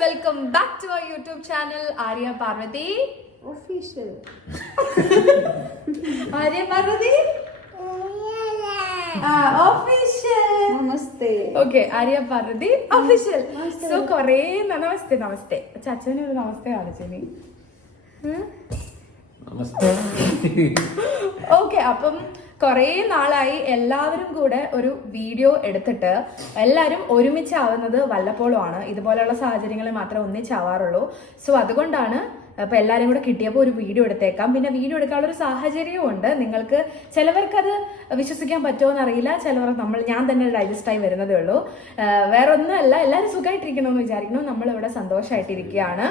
welcome back to our YouTube channel Arya Parvati Official. Arya Parvati official. Namaste. Okay, Arya Parvati official. Namaste. So kore namaste. Chachane oru namaste kaanicheni. Namaste. Okay, അപ്പം കുറേ നാളായി എല്ലാവരും കൂടെ ഒരു video എടുത്തിട്ട് എല്ലാവരും ഒരുമിച്ചാവുന്നത് വല്ലപ്പോഴുമാണ്. ഇതുപോലെയുള്ള സാഹചര്യങ്ങളിൽ മാത്രമേ ഒന്നിച്ചാവാറുള്ളൂ. സോ അതുകൊണ്ടാണ് ഇപ്പം എല്ലാവരും കൂടെ കിട്ടിയപ്പോൾ ഒരു വീഡിയോ എടുത്തേക്കാം. പിന്നെ വീഡിയോ എടുക്കാനുള്ള ഒരു സാഹചര്യവും ഉണ്ട്. നിങ്ങൾക്ക് ചിലവർക്കത് വിശ്വസിക്കാൻ പറ്റുമോ എന്നറിയില്ല, ചിലവർ ഞാൻ തന്നെ ഡൈജസ്റ്റായി വരുന്നതേ ഉള്ളൂ. വേറെ ഒന്നുമല്ല, എല്ലാവരും സുഖമായിട്ടിരിക്കണമെന്ന് വിചാരിക്കുന്നു. നമ്മളിവിടെ സന്തോഷമായിട്ടിരിക്കുകയാണ്.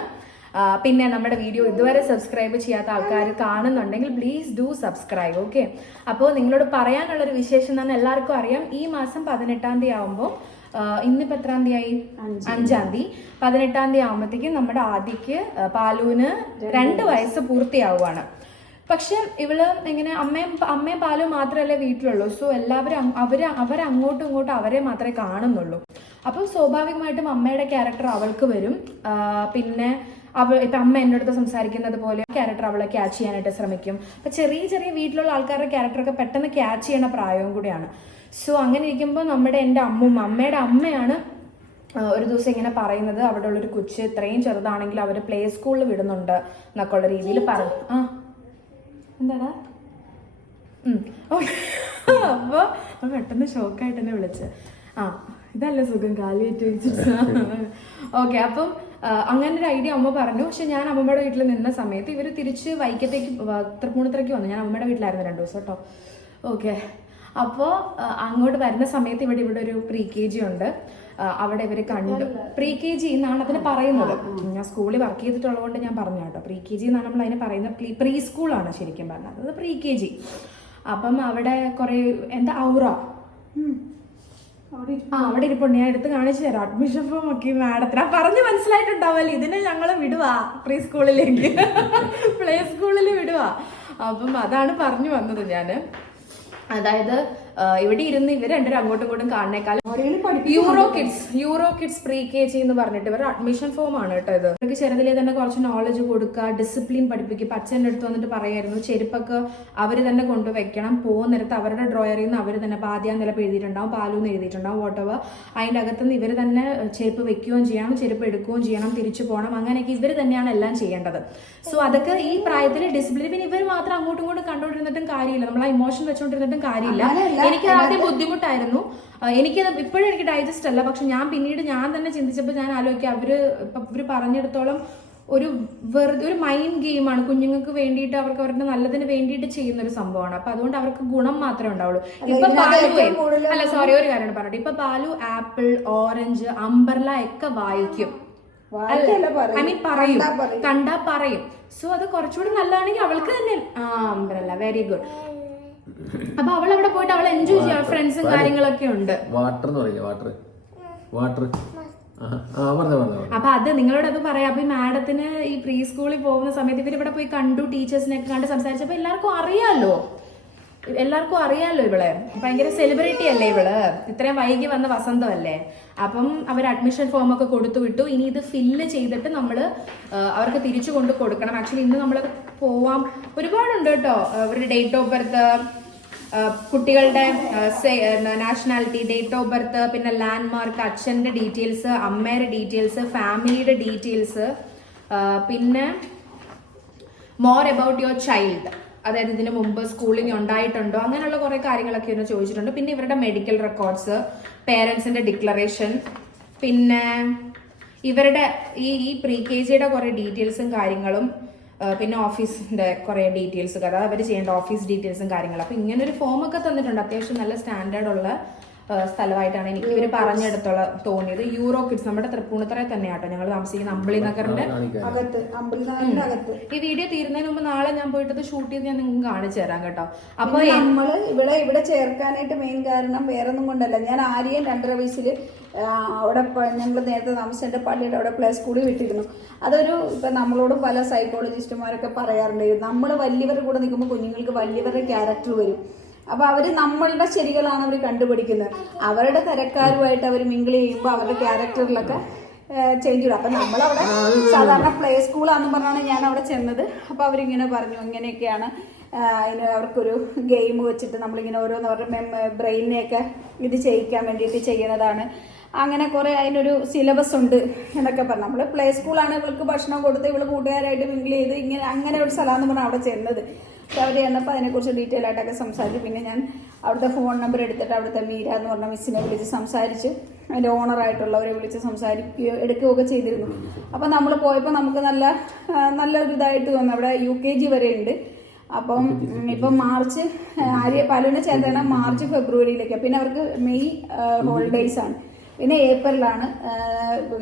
പിന്നെ നമ്മുടെ വീഡിയോ ഇതുവരെ സബ്സ്ക്രൈബ് ചെയ്യാത്ത ആൾക്കാർ കാണുന്നുണ്ടെങ്കിൽ പ്ലീസ് ഡു സബ്സ്ക്രൈബ്. ഓക്കെ, അപ്പോൾ നിങ്ങളോട് പറയാനുള്ളൊരു വിശേഷം തന്നെ എല്ലാവർക്കും അറിയാം. ഈ മാസം 18-ാം തീയതി ആവുമ്പോൾ, ഇന്നിപ്പോൾ എത്രാം തീയതി ആയി? 5-ാം തീയതി. 18-ാം തീയതി ആകുമ്പോഴത്തേക്കും നമ്മുടെ ആദിക്ക് പാലുവിന് 2 വയസ്സ് പൂർത്തിയാവുകയാണ്. പക്ഷെ ഇവള് ഇങ്ങനെ അമ്മയും പാലും മാത്രമല്ലേ വീട്ടിലുള്ളൂ. സോ എല്ലാവരും അവരങ്ങോട്ടും ഇങ്ങോട്ടും അവരെ മാത്രമേ കാണുന്നുള്ളൂ. അപ്പോൾ സ്വാഭാവികമായിട്ടും അമ്മയുടെ ക്യാരക്ടർ അവൾക്ക് വരും. പിന്നെ ഇപ്പം അമ്മ എൻ്റെ അടുത്ത് സംസാരിക്കുന്നത് പോലെ ക്യാരക്ടർ അവളെ ക്യാച്ച് ചെയ്യാനായിട്ട് ശ്രമിക്കും. അപ്പം ചെറിയ ചെറിയ വീട്ടിലുള്ള ആൾക്കാരുടെ ക്യാരക്ടറൊക്കെ പെട്ടെന്ന് ക്യാച്ച് ചെയ്യണ പ്രായവും കൂടിയാണ്. സോ അങ്ങനെ ഇരിക്കുമ്പോൾ എൻ്റെ അമ്മയുടെ അമ്മയാണ് ഒരു ദിവസം ഇങ്ങനെ പറയുന്നത്, അവിടെ ഉള്ളൊരു കൊച്ച് ഇത്രയും ചെറുതാണെങ്കിൽ അവർ പ്ലേ സ്കൂളിൽ വിടുന്നുണ്ട് എന്നൊക്കെ ഉള്ള രീതിയിൽ പറഞ്ഞു. എന്താടാ? അപ്പോൾ പെട്ടെന്ന് ഷോക്കായിട്ട് എന്നെ വിളിച്ച് ഇതല്ല സുഖം കാലിയേറ്റ് വെച്ചിട്ട്. ഓക്കെ, അപ്പം അങ്ങനെ ഒരു ഐഡിയ അമ്മ പറഞ്ഞു. പക്ഷെ ഞാൻ അമ്മമ്മയുടെ വീട്ടിൽ നിന്ന സമയത്ത് ഇവർ തിരിച്ച് വൈക്കത്തേക്ക് തൃപ്പൂണിത്തറയ്ക്ക് വന്നു. ഞാൻ അമ്മയുടെ വീട്ടിലായിരുന്നു 2 ദിവസം കേട്ടോ. ഓക്കെ, അപ്പോൾ അങ്ങോട്ട് വരുന്ന സമയത്ത് ഇവിടെ ഒരു pre-KG ഉണ്ട്. അവിടെ ഇവർ കണ്ടു. pre-KG എന്നാണ് അതിന് പറയുന്നത്. ഞാൻ സ്കൂളിൽ വർക്ക് ചെയ്തിട്ടുള്ളത് കൊണ്ട് ഞാൻ പറഞ്ഞു കേട്ടോ. pre-KG എന്നാണ് നമ്മൾ അതിന് പറയുന്നത്. പ്രീ സ്കൂളാണ് ശരിക്കും പറഞ്ഞത്. അത് pre-KG. അപ്പം അവിടെ കുറേ ഔറ അവിടെ ഇരിപ്പുണ്ട്. ഞാൻ എടുത്ത് കാണിച്ചു തരാം. അഡ്മിഷൻ ഫോം ഒക്കെ മാഡത്തിന് പറഞ്ഞ് മനസ്സിലായിട്ടുണ്ടാവല്ലേ. ഇതിനെ ഞങ്ങൾ വിടുവാ പ്രീ സ്കൂളിലേക്ക്, പ്ലേ സ്കൂളിൽ വിടുവാ. അപ്പം അതാണ് പറഞ്ഞു വന്നത് ഞാൻ. അതായത് ഇവിടെ ഇരുന്ന് ഇവർ രണ്ടുപേരും അങ്ങോട്ടും ഇങ്ങോട്ടും കാണുന്നേക്കാളും യൂറോ കിഡ്സ് pre-KG എന്ന് പറഞ്ഞിട്ട് ഇവരുടെ അഡ്മിഷൻ ഫോം ആണ് കേട്ടോ ഇത്. ഇവർക്ക് ചെറുതിലേ തന്നെ കുറച്ച് നോളജ് കൊടുക്കുക, ഡിസിപ്ലിൻ പഠിപ്പിക്കുക. അച്ഛൻ്റെ അടുത്ത് വന്നിട്ട് പറയായിരുന്നു ചെരുപ്പൊക്കെ അവർ തന്നെ കൊണ്ടുവയ്ക്കണം. പോകുന്നിടത്ത് അവരുടെ ഡ്രോയറിൽ നിന്ന് അവർ തന്നെ പാദ്യാൻ നിലപ്പ് എഴുതിയിട്ടുണ്ടാവും, പാലൂന്ന് എഴുതിയിട്ടുണ്ടാവും, വോട്ടവർ. അതിൻ്റെ അകത്തുനിന്ന് ഇവർ തന്നെ ചെരുപ്പ് വെക്കുകയും ചെയ്യണം, ചെരുപ്പ് എടുക്കുകയും ചെയ്യണം, തിരിച്ചു പോകണം. അങ്ങനെയൊക്കെ ഇവർ തന്നെയാണ് എല്ലാം ചെയ്യേണ്ടത്. സോ അതൊക്കെ ഈ പ്രായത്തിൽ ഡിസിപ്ലിൻ. പിന്നെ ഇവർ മാത്രം അങ്ങോട്ടും ഇങ്ങോട്ടും കണ്ടുകൊണ്ടിരുന്നിട്ടും കാര്യമില്ല, നമ്മൾ ആ ഇമോഷൻ വെച്ചുകൊണ്ടിരുന്നിട്ടും കാര്യമില്ല. എനിക്ക് ആദ്യം ബുദ്ധിമുട്ടായിരുന്നു. എനിക്കത് ഇപ്പോഴും എനിക്ക് ഡൈജസ്റ്റ് അല്ല. പക്ഷെ ഞാൻ തന്നെ ചിന്തിച്ചപ്പോൾ ഞാൻ ആലോചിക്കുക, ഇവര് പറഞ്ഞിടത്തോളം ഒരു മൈൻഡ് ഗെയിമാണ്. കുഞ്ഞുങ്ങൾക്ക് വേണ്ടിയിട്ട് അവർക്ക് അവരുടെ നല്ലതിന് വേണ്ടിയിട്ട് ചെയ്യുന്ന ഒരു സംഭവമാണ്. അപ്പൊ അതുകൊണ്ട് അവർക്ക് ഗുണം മാത്രമേ ഉണ്ടാവുള്ളൂ. ഇപ്പൊ ഒരു കാര്യം പറഞ്ഞിട്ട് ഇപ്പൊ പാലു ആപ്പിൾ, ഓറഞ്ച്, അംബർല ഒക്കെ വായിക്കും. ഐ മീൻ പറയും, കണ്ടാ പറയും. സോ അത് കുറച്ചുകൂടി നല്ലതാണെങ്കിൽ അവൾക്ക് തന്നെ അംബർല വെരി ഗുഡ്. അപ്പൊ അവൾ അവിടെ പോയിട്ട് അവൾ എൻജോയ് ചെയ്യാം. ഫ്രണ്ട്സും കാര്യങ്ങളൊക്കെ ഉണ്ട്. അപ്പൊ അത് നിങ്ങളോട് അത് പറയാം. അപ്പൊ ഈ മാഡത്തിന് ഈ പ്രീ സ്കൂളിൽ പോകുന്ന സമയത്ത് ഇവർ ഇവിടെ പോയി കണ്ടു, ടീച്ചേഴ്സിനെയൊക്കെ കണ്ട് സംസാരിച്ചപ്പോ എല്ലാവർക്കും അറിയാലോ ഇവളെ ഭയങ്കര സെലിബ്രിറ്റി അല്ലേ ഇവള്. ഇത്രയും വൈകി വന്ന വസന്തമല്ലേ. അപ്പം അവർ അഡ്മിഷൻ ഫോം ഒക്കെ കൊടുത്തു വിട്ടു. ഇനി ഇത് ഫില്ല് ചെയ്തിട്ട് നമ്മള് അവർക്ക് തിരിച്ചു കൊണ്ട് കൊടുക്കണം. ആക്ച്വലി ഇന്ന് നമ്മൾ പോവാം. ഒരുപാടുണ്ട് കേട്ടോ. അവരുടെ ഡേറ്റ് ഓഫ് ബർത്ത്, കുട്ടികളുടെ നാഷണാലിറ്റി, ഡേറ്റ് ഓഫ് ബർത്ത്, പിന്നെ ലാൻഡ്മാർക്ക്, അച്ഛൻ്റെ ഡീറ്റെയിൽസ്, അമ്മയുടെ ഡീറ്റെയിൽസ്, ഫാമിലിയുടെ ഡീറ്റെയിൽസ്, പിന്നെ മോർ അബൌട്ട് യുവർ ചൈൽഡ്, അതായത് ഇതിനു മുമ്പ് സ്കൂളിംഗ് ഉണ്ടായിട്ടുണ്ടോ, അങ്ങനെയുള്ള കുറെ കാര്യങ്ങളൊക്കെ ഒന്ന് ചോദിച്ചിട്ടുണ്ട്. പിന്നെ ഇവരുടെ മെഡിക്കൽ റെക്കോർഡ്സ്, പേരൻസിന്റെ ഡിക്ലറേഷൻ, പിന്നെ ഇവരുടെ ഈ pre-KGയുടെ കുറെ ഡീറ്റെയിൽസും കാര്യങ്ങളും, പിന്നെ ഓഫീസിന്റെ കുറെ ഡീറ്റെയിൽസ്, അതായത് അവർ ചെയ്യേണ്ട ഓഫീസ് ഡീറ്റെയിൽസും കാര്യങ്ങളും. അപ്പൊ ഇങ്ങനെ ഒരു ഫോം ഒക്കെ തന്നിട്ടുണ്ട്. അത്യാവശ്യം നല്ല സ്റ്റാൻഡേർഡ് ഉള്ള സ്ഥലമായിട്ടാണ് എനിക്ക് ഇവർ പറഞ്ഞെടുത്തോളം തോന്നിയത്. യൂറോ കിഡ്സ് നമ്മുടെ തൃപ്പൂണിത്തറയിൽ തന്നെയാട്ടോ ഞങ്ങൾ താമസിക്കുന്ന അമ്പിളി നഗറിന്റെ അകത്ത്. ഈ വീഡിയോ തീരുന്നതിന് മുമ്പ് നാളെ ഞാൻ പോയിട്ട് ഷൂട്ട് ചെയ്ത് ഞാൻ നിങ്ങൾക്ക് കാണിച്ചു തരാം കേട്ടോ. അപ്പൊ നമ്മള് ഇവിടെ ചേർക്കാനായിട്ട് മെയിൻ കാരണം വേറൊന്നും കൊണ്ടല്ല. ഞാൻ ആര്യൻ 2.5 വയസ്സിൽ അവിടെ ഞങ്ങൾ നേരത്തെ താമസിച്ച പള്ളിയുടെ അവിടെ പ്ലേ സ്കൂളിൽ വിട്ടിരുന്നു. അതൊരു ഇപ്പം നമ്മളോട് പല സൈക്കോളജിസ്റ്റുമാരൊക്കെ പറയാറുണ്ട്, നമ്മൾ വലിയവരുടെ കൂടെ നിൽക്കുമ്പോൾ കുഞ്ഞുങ്ങൾക്ക് വലിയവരുടെ ക്യാരക്ടർ വരും. അപ്പോൾ അവർ നമ്മളുടെ ശരികളാണ് അവർ കണ്ടുപിടിക്കുന്നത്. അവരുടെ തരക്കാരുമായിട്ട് അവർ മിങ്കിൾ ചെയ്യുമ്പോൾ അവരുടെ ക്യാരക്ടറിലൊക്കെ ചേഞ്ച് ചെയ്യും. അപ്പം നമ്മളവിടെ സാധാരണ പ്ലേ സ്കൂളാണെന്ന് പറഞ്ഞാണ് ഞാൻ അവിടെ ചെന്നത്. അപ്പോൾ അവരിങ്ങനെ പറഞ്ഞു ഇങ്ങനെയൊക്കെയാണ് അതിന് അവർക്കൊരു ഗെയിം വെച്ചിട്ട് നമ്മളിങ്ങനെ ഓരോന്ന് അവരുടെ ബ്രെയിനെയൊക്കെ ഇത് ചെയ്യിക്കാൻ വേണ്ടിയിട്ട് ചെയ്യണതാണ്. അങ്ങനെ കുറേ അതിനൊരു സിലബസ് ഉണ്ട് എന്നൊക്കെ പറഞ്ഞു. നമ്മൾ പ്ലേ സ്കൂളാണ്, ഇവൾക്ക് ഭക്ഷണം കൊടുത്ത് ഇവൾ കൂട്ടുകാരായിട്ട് മിങ്കിൾ ചെയ്ത് ഇങ്ങനെ അങ്ങനെ ഒരു സ്ഥലമാണെന്ന് പറഞ്ഞാൽ അവിടെ ചെന്നത്. പക്ഷെ അവർ ചെന്നപ്പോൾ അതിനെക്കുറിച്ച് ഡീറ്റെയിൽ ആയിട്ടൊക്കെ സംസാരിച്ചു. പിന്നെ ഞാൻ അവിടുത്തെ ഫോൺ നമ്പർ എടുത്തിട്ട് അവിടുത്തെ മീര എന്ന് പറഞ്ഞ മിസ്സിനെ വിളിച്ച് സംസാരിച്ച് അതിൻ്റെ ഓണറായിട്ടുള്ളവരെ വിളിച്ച് സംസാരിക്കുകയോ എടുക്കുകയൊക്കെ ചെയ്തിരുന്നു. അപ്പം നമ്മൾ പോയപ്പോൾ നമുക്ക് നല്ലൊരു ഇതായിട്ട് തോന്നി. അവിടെ UKG വരെ ഉണ്ട്. അപ്പം ഇപ്പം മാർച്ച് പാലുവിനെ ചേർത്താണ് മാർച്ച് ഫെബ്രുവരിയിലേക്ക്. പിന്നെ അവർക്ക് മെയ് ഹോളിഡേയ്സ് ആണ്. പിന്നെ ഏപ്രിലാണ്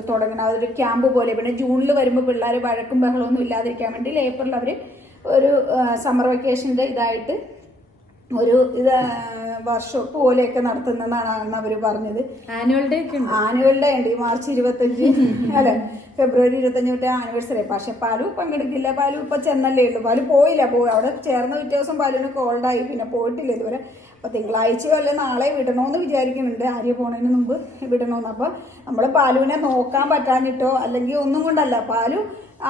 തുടങ്ങുന്നത്. അതൊരു ക്യാമ്പ് പോലെ. പിന്നെ ജൂണിൽ വരുമ്പോൾ പിള്ളേർ വഴക്കും ബഹളമൊന്നും ഇല്ലാതിരിക്കാൻ വേണ്ടി ഏപ്രിൽ അവർ ഒരു സമ്മർ വെക്കേഷൻ്റെ ഇതായിട്ട് ഒരു വർക്ക്ഷോപ്പ് പോലെയൊക്കെ നടത്തുന്നതാണ് അവർ പറഞ്ഞത്. ആനുവൽ ഡേ ഉണ്ട് ഈ മാർച്ച് 25 അല്ലെ ഫെബ്രുവരി 25 തൊട്ട് ആനിവേഴ്സറി. പക്ഷെ പാലു പങ്കെടുക്കില്ല. പാലു ഇപ്പൊ ചെന്നല്ലേ ഉള്ളൂ. പാലു പോയില്ല. അവിടെ ചേർന്ന പിറ്റേ ദിവസം പാലുവിന് കോൾഡായി. പിന്നെ പോയിട്ടില്ല ഇതുവരെ. അപ്പൊ തിങ്കളാഴ്ചയോ അല്ലെ നാളെ വിടണമെന്ന് വിചാരിക്കുന്നുണ്ട്. ആര്യ പോണതിന് മുമ്പ് വിടണമെന്ന്. അപ്പൊ നമ്മള് പാലുവിനെ നോക്കാൻ പറ്റാഞ്ഞിട്ടോ അല്ലെങ്കിൽ ഒന്നും കൊണ്ടല്ല. പാലു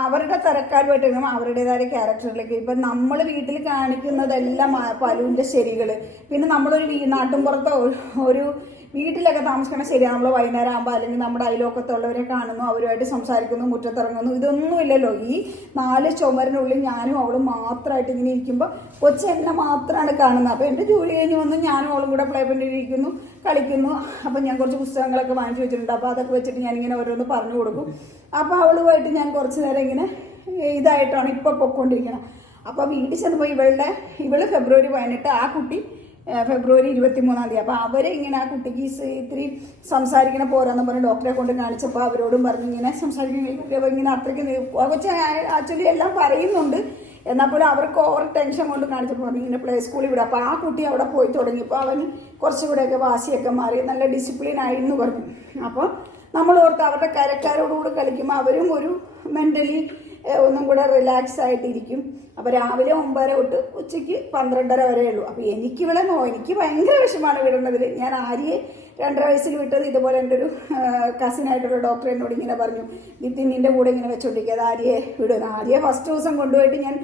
അവരുടെ തിരക്കാരുമായിട്ട് അവരുടേതായ ക്യാരക്ടറിലേക്ക് ഇപ്പം നമ്മൾ വീട്ടിൽ കാണിക്കുന്നതെല്ലാം പലുവിൻ്റെ ശരികൾ. പിന്നെ നമ്മളൊരു നാട്ടിൻപുറത്തോ ഒരു വീട്ടിലൊക്കെ താമസിക്കണം ശരിയാണ്. നമ്മൾ വൈകുന്നേരം ആകുമ്പോൾ അല്ലെങ്കിൽ നമ്മുടെ അയൽവക്കത്തുള്ളവരെ കാണുന്നു, അവരുമായിട്ട് സംസാരിക്കുന്നു, മുറ്റത്തിറങ്ങുന്നു, ഇതൊന്നുമില്ലല്ലോ. ഈ 4 ചുമരിനുള്ളിൽ ഞാനും അവളും മാത്രമായിട്ട് ഇങ്ങനെ ഇരിക്കുമ്പോൾ കൊച്ചു എന്നെ മാത്രമാണ് കാണുന്നത്. അപ്പോൾ എൻ്റെ ജോലി കഴിഞ്ഞ് വന്ന് ഞാനും അവളും കൂടെ പ്ലേ പെൻഡിലിരിക്കുന്നു, കളിക്കുന്നു. അപ്പം ഞാൻ കുറച്ച് പുസ്തകങ്ങളൊക്കെ വാങ്ങിച്ചു വെച്ചിട്ടുണ്ട്. അപ്പോൾ അതൊക്കെ വെച്ചിട്ട് ഞാനിങ്ങനെ ഓരോന്ന് പറഞ്ഞു കൊടുക്കും. അപ്പോൾ അവളുമായിട്ട് ഞാൻ കുറച്ച് നേരം ഇങ്ങനെ ഇതായിട്ടാണ് ഇപ്പോൾ പൊയ്ക്കൊണ്ടിരിക്കുന്നത്. അപ്പോൾ വീട്ടിൽ ചെന്നപ്പോൾ ഇവള് ഫെബ്രുവരി 18, ആ കുട്ടി ഫെബ്രുവരി 23. അപ്പോൾ അവരെ ഇങ്ങനെ ആ കുട്ടിക്ക് ഇത്തിരി സംസാരിക്കണ പോരാന്ന് പറഞ്ഞ് ഡോക്ടറെ കൊണ്ട് കാണിച്ചപ്പോൾ അവരോടും പറഞ്ഞു ഇങ്ങനെ സംസാരിക്കുന്ന ഇങ്ങനെ അത്രയ്ക്ക് കൊച്ചു ആക്ച്വലി എല്ലാം പറയുന്നുണ്ട്. എന്നാൽ പോലും അവർക്ക് ഓവർ ടെൻഷൻ കൊണ്ട് കാണിച്ചപ്പോൾ പറഞ്ഞു ഇങ്ങനെ പ്ലേ സ്കൂളിൽ വിടാം. അപ്പോൾ ആ കുട്ടി അവിടെ പോയി തുടങ്ങിയപ്പോൾ അവന് കുറച്ചുകൂടെയൊക്കെ വാശിയൊക്കെ മാറി നല്ല ഡിസിപ്ലിൻ ആയിരുന്നു പറഞ്ഞു. അപ്പോൾ നമ്മൾ ഓർത്ത് അവരുടെ കരക്കാരോടുകൂടെ കളിക്കുമ്പോൾ അവരും ഒരു മെൻ്റലി ഒന്നും കൂടെ റിലാക്സ് ആയിട്ടിരിക്കും. അപ്പോൾ രാവിലെ 9 തൊട്ട് ഉച്ചയ്ക്ക് 12:30 വരെ ഉള്ളൂ. അപ്പോൾ എനിക്ക് ഭയങ്കര വിഷമമാണ് വിടുന്നതിൽ. ഞാൻ ആര്യയെ 2.5 വയസ്സിൽ വിട്ടത് ഇതുപോലെ എൻ്റെ ഒരു കസിനായിട്ടുള്ള ഡോക്ടർ എന്നോട് ഇങ്ങനെ പറഞ്ഞു, നിത്യം നിൻ്റെ കൂടെ ഇങ്ങനെ വെച്ചോണ്ടിരിക്കുക, അത് ആര്യയെ വിടുന്നു. ആര്യയെ ഫസ്റ്റ് ദിവസം കൊണ്ടുപോയിട്ട് ഞാൻ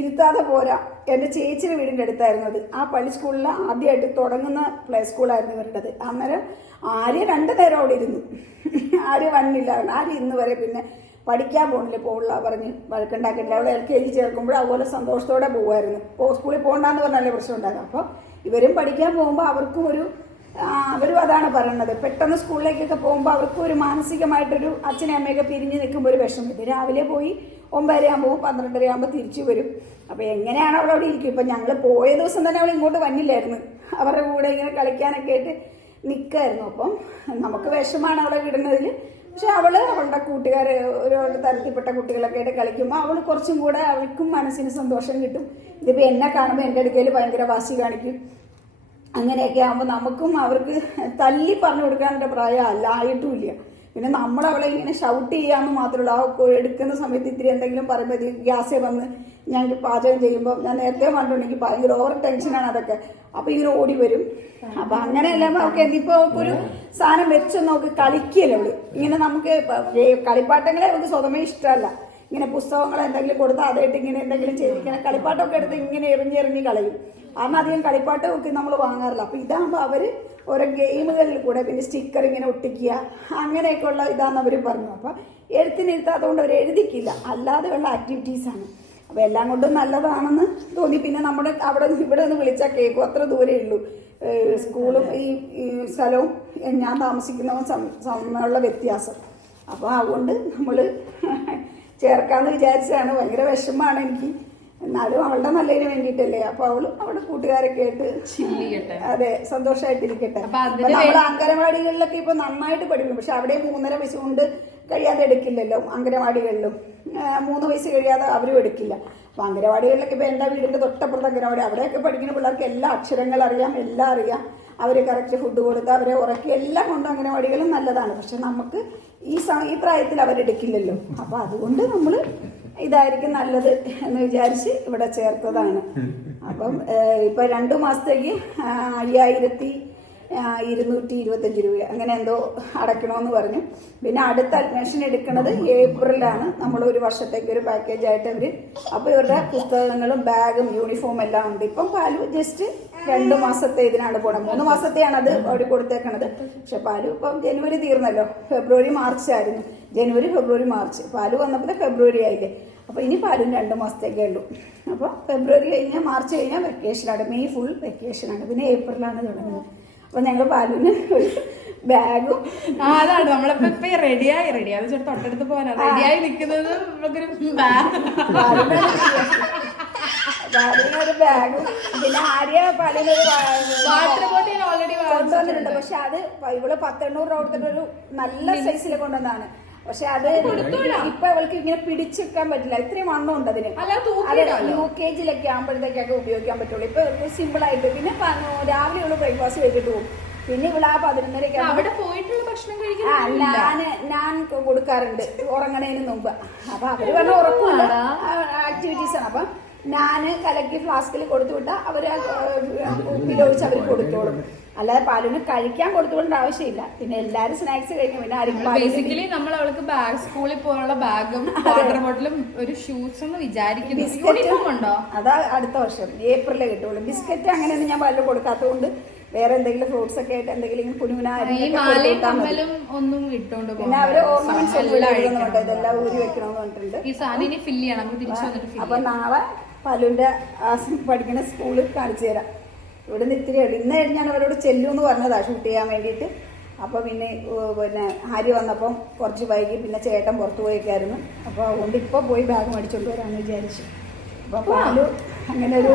ഇരുത്താതെ പോരാ. എൻ്റെ ചേച്ചിയുടെ വീടിൻ്റെ അടുത്തായിരുന്നത്. ആ പള്ളി സ്കൂളിൽ ആദ്യമായിട്ട് തുടങ്ങുന്ന പ്ലേ സ്കൂളായിരുന്നു ഇവരുടേത്. അന്നേരം ആര്യ 2 നേരം അവിടെ ഇരുന്നു. ആര്യ വന്നില്ല. ആര്യ ഇന്ന് വരെ പിന്നെ പഠിക്കാൻ പോകില്ല പറഞ്ഞ് വഴക്കുണ്ടാക്കിയിട്ടില്ല. അവളെ LKG ചേർക്കുമ്പോൾ അതുപോലെ സന്തോഷത്തോടെ പോകുമായിരുന്നു. സ്കൂളിൽ പോകണ്ടെന്ന് പറഞ്ഞാലേ പ്രശ്നം ഉണ്ടാകും. അപ്പോൾ ഇവരും പഠിക്കാൻ പോകുമ്പോൾ അവരും അതാണ് പറയണത്. പെട്ടെന്ന് സ്കൂളിലേക്കൊക്കെ പോകുമ്പോൾ അവർക്കും ഒരു മാനസികമായിട്ടൊരു അച്ഛനും അമ്മയൊക്കെ പിരിഞ്ഞ് നിൽക്കുമ്പോൾ ഒരു വിഷമം. ഇത് രാവിലെ പോയി 9:30 ആകുമ്പോൾ 12:30 ആകുമ്പോൾ തിരിച്ചു വരും. അപ്പോൾ എങ്ങനെയാണ് അവിടെ ഇരിക്കും. ഇപ്പം ഞങ്ങൾ പോയ ദിവസം തന്നെ അവൾ ഇങ്ങോട്ട് വന്നില്ലായിരുന്നു. അവരുടെ കൂടെ ഇങ്ങനെ കളിക്കാനൊക്കെ ആയിട്ട് നിൽക്കായിരുന്നു. അപ്പം നമുക്ക് വിഷമാണ് അവളെ വിടുന്നതിൽ. പക്ഷെ അവളുടെ കൂട്ടുകാർ ഓരോ തരത്തിൽപ്പെട്ട കുട്ടികളൊക്കെ ആയിട്ട് കളിക്കുമ്പോൾ അവൾ കുറച്ചും കൂടെ അവൾക്കും മനസ്സിന് സന്തോഷം കിട്ടും. ഇതിപ്പോൾ എന്നെ കാണുമ്പോൾ എൻ്റെ അടുക്കൽ ഭയങ്കര വാശി കാണിക്കും. അങ്ങനെയൊക്കെ ആകുമ്പോൾ നമുക്കും അവർക്ക് തല്ലി പറഞ്ഞു കൊടുക്കാനുള്ള പ്രായം ആയിട്ടുമില്ല. പിന്നെ നമ്മളവളെ ഇങ്ങനെ ഷൗട്ട് ചെയ്യാമെന്ന് മാത്രമേ ഉള്ളൂ. ആ എടുക്കുന്ന സമയത്ത് ഇത്തിരി എന്തെങ്കിലും പറയുമ്പോൾ ഗ്യാസേ വന്ന് ഞങ്ങൾക്ക് പാചകം ചെയ്യുമ്പോൾ ഞാൻ നേരത്തെ പറഞ്ഞിട്ടുണ്ടെങ്കിൽ ഭയങ്കര ഓവർ ടെൻഷനാണ് അതൊക്കെ. അപ്പോൾ ഇങ്ങനെ ഓടി വരും. അപ്പം അങ്ങനെയെല്ലാം അവൾക്ക് എന്തിപ്പോൾ ഒരു സാധനം വെച്ചൊന്നും അവൾക്ക് കളിക്കുകയല്ല അവള്. ഇങ്ങനെ നമുക്ക് കളിപ്പാട്ടങ്ങളെ അവൾക്ക് സ്വതമേ ഇഷ്ടമല്ല. ഇങ്ങനെ പുസ്തകങ്ങൾ എന്തെങ്കിലും കൊടുത്താൽ അതായിട്ട് ഇങ്ങനെ എന്തെങ്കിലും ചെയ്തിരിക്കണം. കളിപ്പാട്ടമൊക്കെ എടുത്ത് ഇങ്ങനെ എറിഞ്ഞ് കളയും. കാരണം അധികം കളിപ്പാട്ടമൊക്കെ നമ്മൾ വാങ്ങാറില്ല. അപ്പോൾ ഇതാകുമ്പോൾ അവർ ഓരോ ഗെയിമുകളിൽ കൂടെ പിന്നെ സ്റ്റിക്കർ ഇങ്ങനെ ഒട്ടിക്കുക അങ്ങനെയൊക്കെയുള്ള ഇതാണെന്ന് അവർ പറഞ്ഞു. അപ്പോൾ എഴുത്തിനിരുത്താത്തതുകൊണ്ട് അവർ എഴുതിക്കില്ല, അല്ലാതെയുള്ള ആക്ടിവിറ്റീസാണ്. അപ്പോൾ എല്ലാം കൊണ്ടും നല്ലതാണെന്ന് തോന്നി. പിന്നെ നമ്മുടെ ഇവിടെ നിന്ന് വിളിച്ചാൽ കേൾക്കും, അത്ര ദൂരമേ ഉള്ളൂ സ്കൂളും ഈ സ്ഥലവും ഞാൻ താമസിക്കുന്നതും വ്യത്യാസം. അപ്പോൾ അതുകൊണ്ട് നമ്മൾ ചേർക്കാമെന്ന് വിചാരിച്ചതാണ്. ഭയങ്കര വിഷമമാണ് എനിക്ക്. എന്നാലും അവളുടെ നല്ലതിന് വേണ്ടിയിട്ടല്ലേ. അപ്പോൾ അവളുടെ കൂട്ടുകാരൊക്കെ ആയിട്ട് അതെ സന്തോഷമായിട്ടിരിക്കട്ടെ. നമ്മൾ അംഗനവാടികളിലൊക്കെ ഇപ്പോൾ നന്നായിട്ട് പഠിക്കും. പക്ഷെ അവിടെ 3.5 വയസ്സ് കൊണ്ട് കഴിയാതെ എടുക്കില്ലല്ലോ. അംഗനവാടികളിലും 3 വയസ്സ് കഴിയാതെ അവരും എടുക്കില്ല. അപ്പോൾ അംഗനവാടികളിലൊക്കെ ഇപ്പോൾ എൻ്റെ വീടിൻ്റെ തൊട്ടപ്പുറത്ത് അംഗനവാടി, അവിടെയൊക്കെ പഠിക്കുന്ന പിള്ളേർക്ക് എല്ലാ അക്ഷരങ്ങൾ അറിയാം, എല്ലാം അറിയാം. അവർ കറക്റ്റ് ഫുഡ് കൊടുത്ത് അവരെ ഉറക്കി എല്ലാം കൊണ്ടും അംഗനവാടികളും നല്ലതാണ്. പക്ഷെ നമുക്ക് ഈ പ്രായത്തിൽ അവരെടുക്കില്ലല്ലോ. അപ്പോൾ അതുകൊണ്ട് നമ്മൾ ഇതായിരിക്കും നല്ലത് എന്ന് വിചാരിച്ച് ഇവിടെ ചേർത്തതാണ്. അപ്പം ഇപ്പം 2 മാസത്തേക്ക് 225 രൂപ അങ്ങനെ എന്തോ അടയ്ക്കണമെന്ന് പറഞ്ഞു. പിന്നെ അടുത്ത അഡ്മിഷൻ എടുക്കുന്നത് ഏപ്രിലാണ്. നമ്മൾ ഒരു വർഷത്തേക്ക് ഒരു പാക്കേജ് ആയിട്ട് അവർ. അപ്പോൾ ഇവരുടെ പുസ്തകങ്ങളും ബാഗും യൂണിഫോം എല്ലാം ഉണ്ട്. ഇപ്പം പാലു ജസ്റ്റ് 2 മാസത്തെ ഇതിനാണ് പോകണം. 3 മാസത്തെയാണ് അത് അവർ കൊടുത്തേക്കണത്. പക്ഷെ പാലു ഇപ്പം ജനുവരി തീർന്നല്ലോ, ഫെബ്രുവരി മാർച്ച് ആയിരുന്നു. ജനുവരി ഫെബ്രുവരി മാർച്ച് പാലു വന്നപ്പോൾ ഫെബ്രുവരി ആയില്ലേ. അപ്പോൾ ഇനി പാലും 2 മാസത്തേക്കേ ഉള്ളൂ. അപ്പോൾ ഫെബ്രുവരി കഴിഞ്ഞാൽ മാർച്ച് കഴിഞ്ഞാൽ വെക്കേഷനാണ്. May full വെക്കേഷനാണ്. പിന്നെ ഏപ്രിലാണ് തുടങ്ങുന്നത്. അപ്പോൾ ഞങ്ങൾ പാലുവിന് ഒരു ബാഗും അതാണ് നമ്മളിപ്പോ റെഡിയായി തൊട്ടടുത്ത് പോകാനാ റെഡിയായി നിൽക്കുന്നത്. പാലിനൊരു ബാഗും പിന്നെ ആര്യ പാലിനൊരു വാട്ടർ ബോട്ടിൽ ഓൾറെഡി കൊണ്ടുവന്നിട്ടുണ്ട്. പക്ഷെ അത് ഇവള് 1,800 രൂപ കൊടുത്തിട്ടൊരു നല്ല സൈസിൽ കൊണ്ടുവന്നതാണ്. പക്ഷെ അത് ഇപ്പൊ അവൾക്ക് ഇങ്ങനെ പിടിച്ചെടുക്കാൻ പറ്റില്ല. ഇത്രയും വണ്ണം ഉണ്ട് അതിന്. അത് UKG ആകുമ്പോഴത്തേക്കൊക്കെ ഉപയോഗിക്കാൻ പറ്റുള്ളൂ. ഇപ്പൊ സിമ്പിൾ ആയിട്ട്. പിന്നെ രാവിലെ ഉള്ള ബ്രേക്ക്ഫാസ്റ്റ് കഴിച്ചിട്ട് പോകും. പിന്നെ ഇവിടെ 11:30 അവിടെ പോയിട്ടുള്ള ഭക്ഷണം കഴിക്കാൻ ഞാൻ കൊടുക്കാറുണ്ട് ഉറങ്ങണതിന് മുമ്പ്. അപ്പൊ അവര് പറഞ്ഞ ഉറപ്പുള്ള ആക്ടിവിറ്റീസ് ആണ്. അപ്പൊ ഞാന് കലക്കി ഫ്ലാസ്കിൽ കൊടുത്തു വിട്ടാൽ അവര് ഉപ്പിലൊഴിച്ച് അവർ കൊടുത്തോളും. അല്ലാതെ പാലിന് കഴിക്കാൻ കൊടുത്തുകൊണ്ട് ആവശ്യമില്ല. പിന്നെ എല്ലാരും സ്നാക്സ് കഴിക്കും. പിന്നെ ബേസിക്കലി നമ്മൾ അവൾക്ക് ബാഗ്, സ്കൂളിൽ പോകാനുള്ള ബാഗും വാട്ടർ ബോട്ടിലും ഒരു ഷൂസ് എന്ന് വിചാരിക്കുന്നു. യൂണിഫോം ഉണ്ടോ? അതാ അടുത്ത വർഷം ഏപ്രിലേ കിട്ടുള്ളൂ. ബിസ്ക്കറ്റ് അങ്ങനെയൊന്നും ഞാൻ പാലിൽ കൊടുക്കാത്തതുകൊണ്ട് വേറെ എന്തെങ്കിലും ഫ്രൂട്ട്സ് ഒക്കെ ആയിട്ട് എന്തെങ്കിലും ഒന്നും ഇട്ടോണ്ട്. പിന്നെ അവര് ഓർണമെന്റ്സ് എഴുതുന്നുണ്ട്. ഇതെല്ലാം ഊരി വെക്കണമെന്ന് പറഞ്ഞിട്ടുണ്ട്. ഈ സാധനം ഫില്ല് ചെയ്യണം. നമുക്ക് തിരിച്ചു വന്നിട്ട്. അപ്പൊ നാളെ പലുവിന്റെ പഠിക്കുന്ന സ്കൂളിൽ കാണിച്ചു തരാം. ഇവിടെ നിന്ന് ഇത്തിരി ഉള്ളു. ഇന്ന് ഞാൻ അവരോട് ചെല്ലൂന്ന് പറഞ്ഞതാ ഷൂട്ട് ചെയ്യാൻ വേണ്ടിയിട്ട്. അപ്പോൾ പിന്നെ ഹാരി വന്നപ്പം കുറച്ച് വൈകി. പിന്നെ ചേട്ടൻ പുറത്തു പോയേക്കായിരുന്നു. അപ്പോൾ അതുകൊണ്ട് ഇപ്പോൾ പോയി ബാഗ് മേടിച്ചോണ്ട് വരാമെന്ന് വിചാരിച്ചു. അപ്പോൾ പാലു അങ്ങനെ ഒരു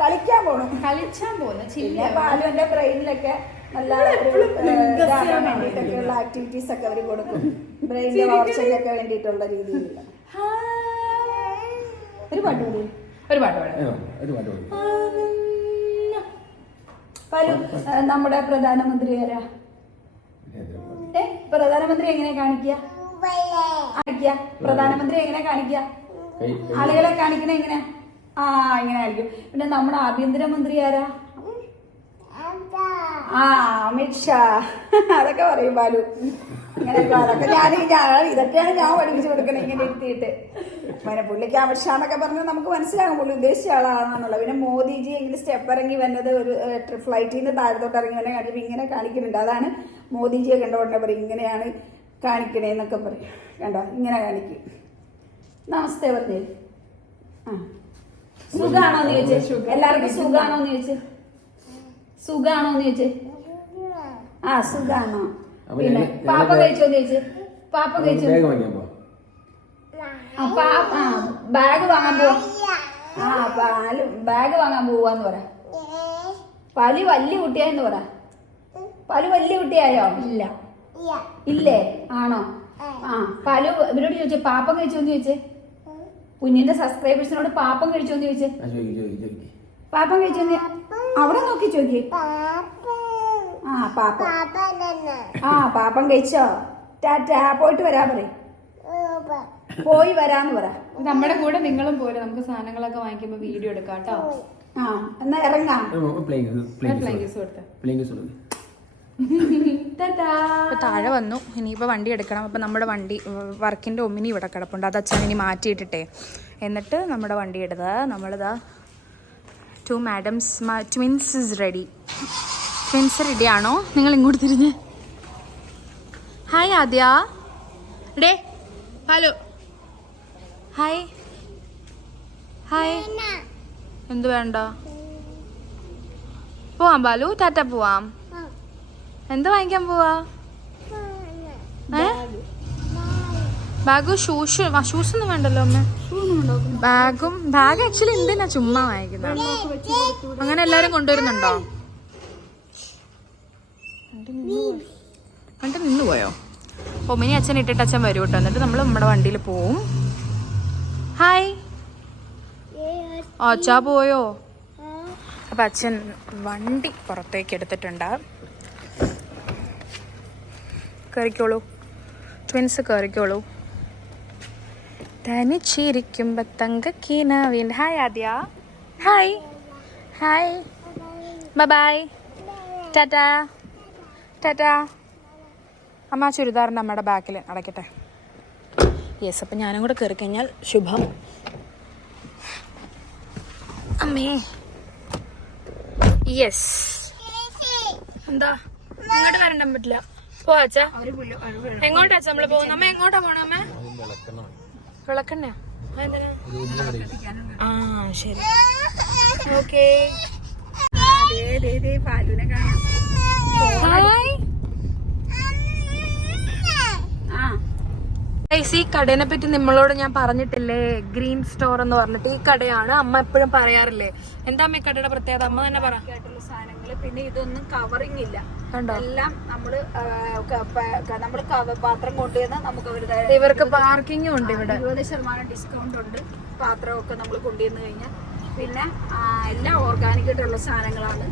കളിക്കാൻ പോകണം. പിന്നെ പാലുവിന്റെ ബ്രെയിനിലൊക്കെ നല്ല വേണ്ടിയിട്ടൊക്കെയുള്ള ആക്ടിവിറ്റീസ് ഒക്കെ അവർ കൊടുക്കും. ബ്രെയിനിന്റെ വളർച്ചയ്ക്കൊക്കെ വേണ്ടിയിട്ടുള്ള രീതിയിലുള്ള ഒരു പാട്ട് പാലു. നമ്മുടെ പ്രധാനമന്ത്രി ആരാ? പ്രധാനമന്ത്രി എങ്ങനെ കാണിക്കുക? പ്രധാനമന്ത്രി എങ്ങനെ കാണിക്കുക? ആളുകളെ കാണിക്കണ എങ്ങനെ? ഇങ്ങനെ ആയിരിക്കും. പിന്നെ നമ്മുടെ ആഭ്യന്തരമന്ത്രി ആരാ? അമിത്ഷാ. അതൊക്കെ പറയും ബാലു. അങ്ങനെയൊക്കെ അതൊക്കെ ഇതൊക്കെയാണ് ഞാൻ പഠിപ്പിച്ചു കൊടുക്കണേ ഇങ്ങനെ ഇരുത്തിയിട്ട്. പിന്നെ പുള്ളിക്ക് അമിത്ഷാ എന്നൊക്കെ പറഞ്ഞാൽ നമുക്ക് മനസ്സിലാകും പുള്ളി ഉദ്ദേശിച്ച ആളാണെന്നുള്ളത്. പിന്നെ മോദിജി ഇങ്ങനെ സ്റ്റെപ്പ് ഇറങ്ങി വന്നത് ഒരു ഫ്ലൈറ്റിൽ നിന്ന് താഴത്തോട്ട് ഇറങ്ങി വന്നെ കാണിക്കുമ്പോൾ ഇങ്ങനെ കാണിക്കുന്നുണ്ട്. അതാണ് മോദിജിയെ കണ്ടുകൊണ്ടേ പറയും ഇങ്ങനെയാണ് കാണിക്കണേന്നൊക്കെ പറയും. കണ്ടോ ഇങ്ങനെ കാണിക്കും. നമസ്തേ പറഞ്ഞേ. സുഖാണോന്ന് ചോദിച്ചേ. എല്ലാവർക്കും സുഖാണോന്ന് ചോദിച്ചേ. സുഖാണോന്ന് ചോദിച്ചേ. സുഖാണോ? പിന്നെ പാപ്പ കഴിച്ചോന്ന് ചോദിച്ചേ. പാപ്പ കഴിച്ചോ? ബാഗ് വാങ്ങാൻ പോവാ. ബാഗ് വാങ്ങാൻ പോവാന്ന് പറ. പാലു വലിയ കുട്ടിയായെന്ന് പറ. പാലു വലിയ കുട്ടിയായോ? ഇല്ലേ? ആണോ? പാലു ഇവരോട് ചോദിച്ചേ പാപ്പം കഴിച്ചോന്ന് ചോദിച്ചേ. കുഞ്ഞിന്റെ സബ്സ്ക്രൈബേഴ്സിനോട് പാപ്പം കഴിച്ചോന്ന് ചോദിച്ചേ. പാപ്പം കഴിച്ചോന്ന് അവിടെ നോക്കി ചോദിക്കേ. പാപ്പം കഴിച്ചോ? ടാറ്റാ. പോയിട്ട് വരാ പറയും. പോയി വരാന്ന് പറ. നമ്മുടെ കൂടെ നിങ്ങളും പോലെ നമുക്ക് സാധനങ്ങളൊക്കെ വാങ്ങിക്കുമ്പോ വീഡിയോ എടുക്കാം കേട്ടോ. എന്നാ ഇറങ്ങാം. താഴെ വന്നു. ഇനിയിപ്പോൾ വണ്ടി എടുക്കണം. അപ്പം നമ്മുടെ വണ്ടി വർക്കിൻ്റെ ഒമിനി ഇവിടെ കിടപ്പുണ്ട്. അത് അച്ഛൻ ഇനി മാറ്റിയിട്ടിട്ടെ എന്നിട്ട് നമ്മുടെ വണ്ടി എടുത്തത്. നമ്മളിതാ 2 madams twins is ready. Twins ready ആണോ? നിങ്ങൾ ഇങ്ങോട്ട് തിരിഞ്ഞ് ഹായ് ആദ്യ. Day hello hi hi. എന്ത് വേണ്ട? പോവാം ബാലു. ടാറ്റ പോവാം. എന്ത് വാങ്ങിക്കാൻ പോവാ? ബാഗ് ഷൂസ് ഒന്നും വേണ്ടല്ലോ അമ്മ. ബാഗ് ആക്ച്വലി എന്തിനാ ചുമ്മാ വാങ്ങിക്കുന്നത്? അങ്ങനെ എല്ലാരും കൊണ്ടുവരുന്നുണ്ടോ? എന്നിട്ട് നിന്ന് പോയോ? ഒമിനി അച്ഛൻ ഇട്ടിട്ട് അച്ഛൻ വരും കേട്ടോ. എന്നിട്ട് നമ്മൾ നമ്മുടെ വണ്ടിയിൽ പോവും. ഹായ്. അച്ഛാ പോയോ? അപ്പൊ അച്ഛൻ വണ്ടി പുറത്തേക്ക് എടുത്തിട്ടുണ്ട്. കയറിക്കോളൂ ട്വിൻസ്, കയറിക്കോളൂ. തനിച്ചിരിക്കുമ്പോ തങ്കക്കീനാവിൻ. ഹായ് ആദ്യ. Hi. Hi bye Tata Tata. അമ്മ ചുരിദാറിൻ്റെ അമ്മയുടെ ബാക്കിൽ അടയ്ക്കട്ടെ. യെസ്, അപ്പം ഞാനും കൂടെ കയറി കഴിഞ്ഞാൽ ശുഭം. അമ്മേ യെസ്. എന്താ ഇങ്ങോട്ട് വരണ്ടാൻ പറ്റില്ല. പോവാച്ചാ എങ്ങോട്ടാ നമ്മള് പോകുന്ന? അമ്മ എങ്ങോട്ടാ പോണ? അമ്മ വിളക്കണ്ണ. ആ ശരി, ഓക്കെ. ഹായ്. ഈ കടേനെ പറ്റി നമ്മളോട് ഞാൻ പറഞ്ഞിട്ടില്ലേ, ഗ്രീൻ സ്റ്റോർ എന്ന് പറഞ്ഞിട്ട്. ഈ കടയാണ് അമ്മ എപ്പോഴും പറയാറില്ലേ. എന്താ അമ്മ ഈ കടയുടെ പ്രത്യേകത? അമ്മ തന്നെ പറ. സാധനങ്ങള്, പിന്നെ ഇതൊന്നും കവറിങ് ഇല്ല കണ്ടോ? എല്ലാം നമ്മള് പാത്രം കൊണ്ടുവന്ന് നമുക്ക് ഇവർക്ക് പാർക്കിംഗും ഉണ്ട് ഇവിടെ. 20% ഡിസ്കൗണ്ട് ഉണ്ട് പാത്രമൊക്കെ നമ്മൾ കൊണ്ടുവന്ന് കഴിഞ്ഞാൽ. പിന്നെ എല്ലാം ഓർഗാനിക് ആയിട്ടുള്ള സാധനങ്ങളാണ്.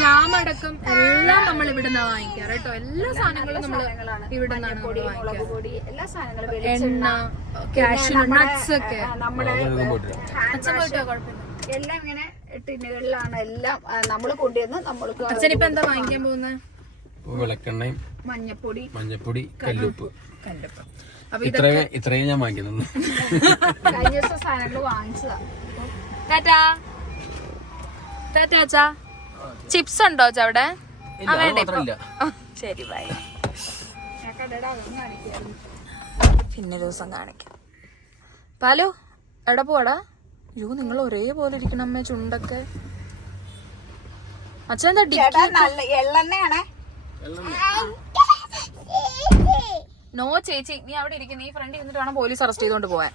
ജാം അടക്കം എല്ലാം നമ്മൾ ഇവിടുന്ന് വാങ്ങിക്കാറ് കേട്ടോ. എല്ലാ സാധനങ്ങളും നമ്മൾ ഇവിടുന്നാണ് മുളക് പൊടി, എല്ലാ സാധനങ്ങളും, എണ്ണ, കാഷ്യൂ നട്ട്സ് ഒക്കെ. നമ്മുടെ അച്ഛൻ പോയിട്ടോ? കുഴപ്പമില്ല. എല്ലാം ഇങ്ങനെ ടിന്നുകളിലാണ് എല്ലാം നമ്മൾ കൊണ്ടുവന്ന് നമ്മൾക്ക്. അച്ഛനിപ്പോ എന്താ വാങ്ങിക്കാൻ പോകുന്നത്? വിളക്കെണ്ണയും മഞ്ഞപ്പൊടി കല്ലുപ്പ്. അപ്പൊ ഇത്രയും ഞാൻ വാങ്ങിക്കുന്നു. കഴിഞ്ഞ ദിവസം സാധനങ്ങൾ വാങ്ങിച്ചതാ. ടാറ്റാ ടാറ്റാ. അച്ഛാ ചിപ്സ് ഉണ്ടോ അച്ഛാ അവിടെ? ശരി ബൈ. പിന്നെ ദിവസം കാണിക്കാം. പാലു എവിടെ പോവാടാ? അയ്യോ നിങ്ങൾ ഒരേപോലെ ഇരിക്കണം അമ്മ, ചുണ്ടൊക്കെ. അച്ഛൻ എന്താ എള്ളെണ്ണയാണേ? നോ ചേച്ചി, നീ അവിടെ ഇരിക്കും. നീ ഫ്രണ്ട് ഇരുന്നിട്ട് വേണം പോലീസ് അറസ്റ്റ് ചെയ്തോണ്ട് പോവാൻ.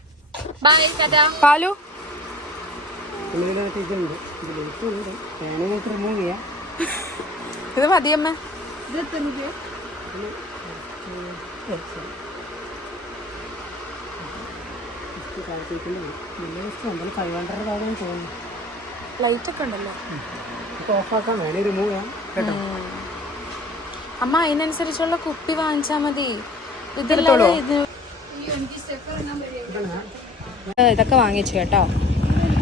ബൈ ടാറ്റാ. പാലു ഇത് മതിയമ്മ. ലൈറ്റ് ഒക്കെ ഉണ്ടല്ലോ. അമ്മ അതിനനുസരിച്ചുള്ള കുപ്പി വാങ്ങിച്ചാ മതി. ഇതല്ലാതെ ഇതൊക്കെ വാങ്ങിച്ചു കേട്ടോ.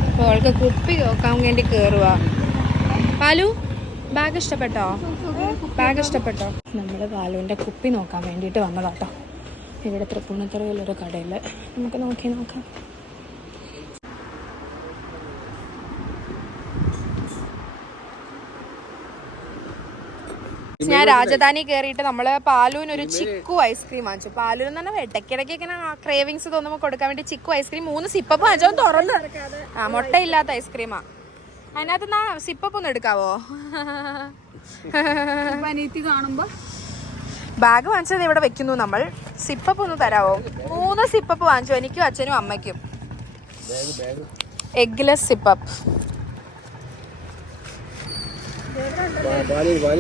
അപ്പോൾ അവൾക്ക് കുപ്പി നോക്കാൻ വേണ്ടി കയറുക. പാലു ബാഗ് ഇഷ്ടപ്പെട്ടോ? ബാഗ് ഇഷ്ടപ്പെട്ടോ? നമ്മൾ പാലുവിൻ്റെ കുപ്പി നോക്കാൻ വേണ്ടിയിട്ട് വന്നതാട്ടോ. ഇവിടെ തൃപ്പൂണിത്തുറയിലൊരു കടയിൽ നമുക്ക് നോക്കാം. ഞാൻ രാജധാനി കയറിയിട്ട് നമ്മള് പാലുവിനൊരു ചിക്കു ഐസ്ക്രീം വാങ്ങിച്ചു. പാലുവിന് തന്നെ ഇടയ്ക്കിടയ്ക്ക് ഇങ്ങനെ ക്രേവിങ്സ് തോന്നുമ്പോൾ കൊടുക്കാൻ വേണ്ടി ചിക്കു ഐസ്ക്രീം 3 സിപ്പപ്പ് വാങ്ങിച്ചോ. തുറന്ന് മുട്ടയില്ലാത്ത ഐസ്ക്രീമാ. അതിനകത്ത് സിപ്പപ്പ് ഒന്ന് എടുക്കാവോ? കാണുമ്പോ ബാഗ് വാങ്ങിച്ചത് ഇവിടെ വെക്കുന്നു. നമ്മൾ സിപ്പപ്പ് ഒന്ന് തരാവോ? 3 സിപ്പപ്പ് വാങ്ങിച്ചു, എനിക്കും അച്ഛനും അമ്മയ്ക്കും. എഗ്ലെസ് സിപ്പപ്പ്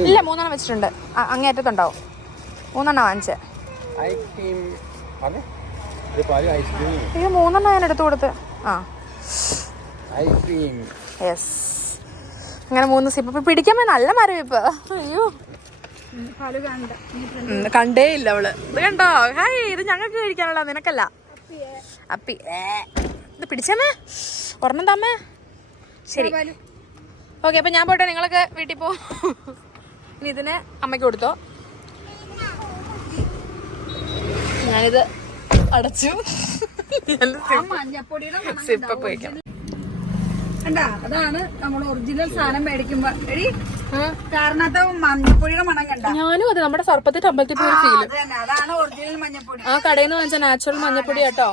ഇല്ല, 3 വെച്ചിട്ടുണ്ട്. അങ്ങേറ്റത്തുണ്ടാവും. 3 വാങ്ങിച്ചേ. അയ്യോ 3 ഞാൻ എടുത്തു കൊടുത്ത്. യെസ്, അങ്ങനെ 3 സിപ്പ് പിടിക്കാൻ നല്ല മരവിപ്പ്. അയ്യോ കണ്ടേ ഇല്ല അവള്. ഇത് കണ്ടോ? ഹായ്, ഇത് ഞങ്ങൾക്ക് കഴിക്കാനുള്ള, നിനക്കല്ല. അപ്പി ഇത് പിടിച്ചമ്മേ, ഒരെണ്ണം താമ്മേ. ശരി ഓക്കെ, അപ്പൊ ഞാൻ പോട്ടെ, നിങ്ങളൊക്കെ വീട്ടിൽ പോ. ഇനി ഇതിന് അമ്മയ്ക്ക് കൊടുത്തോ. ഞാനിത് അടച്ചു. സിപ്പപ്പ് വയ്ക്കാം. അതാണ് നമ്മൾ ഒറിജിനൽ സാധനം മേടിക്കുമ്പോ കാരണത്തെ മഞ്ഞപ്പൊടിയുടെ മണം കണ്ട. ഞാനും അതെ, നമ്മുടെ സർപ്പത്തിന്റെ അമ്പലത്തിൽ പോയി ഫീല്. അതാണ് ഒറിജിനൽ മഞ്ഞപ്പൊടി. ആ കടയിൽ നിന്ന് വാങ്ങിച്ച നാച്ചുറൽ മഞ്ഞപ്പൊടി കേട്ടോ.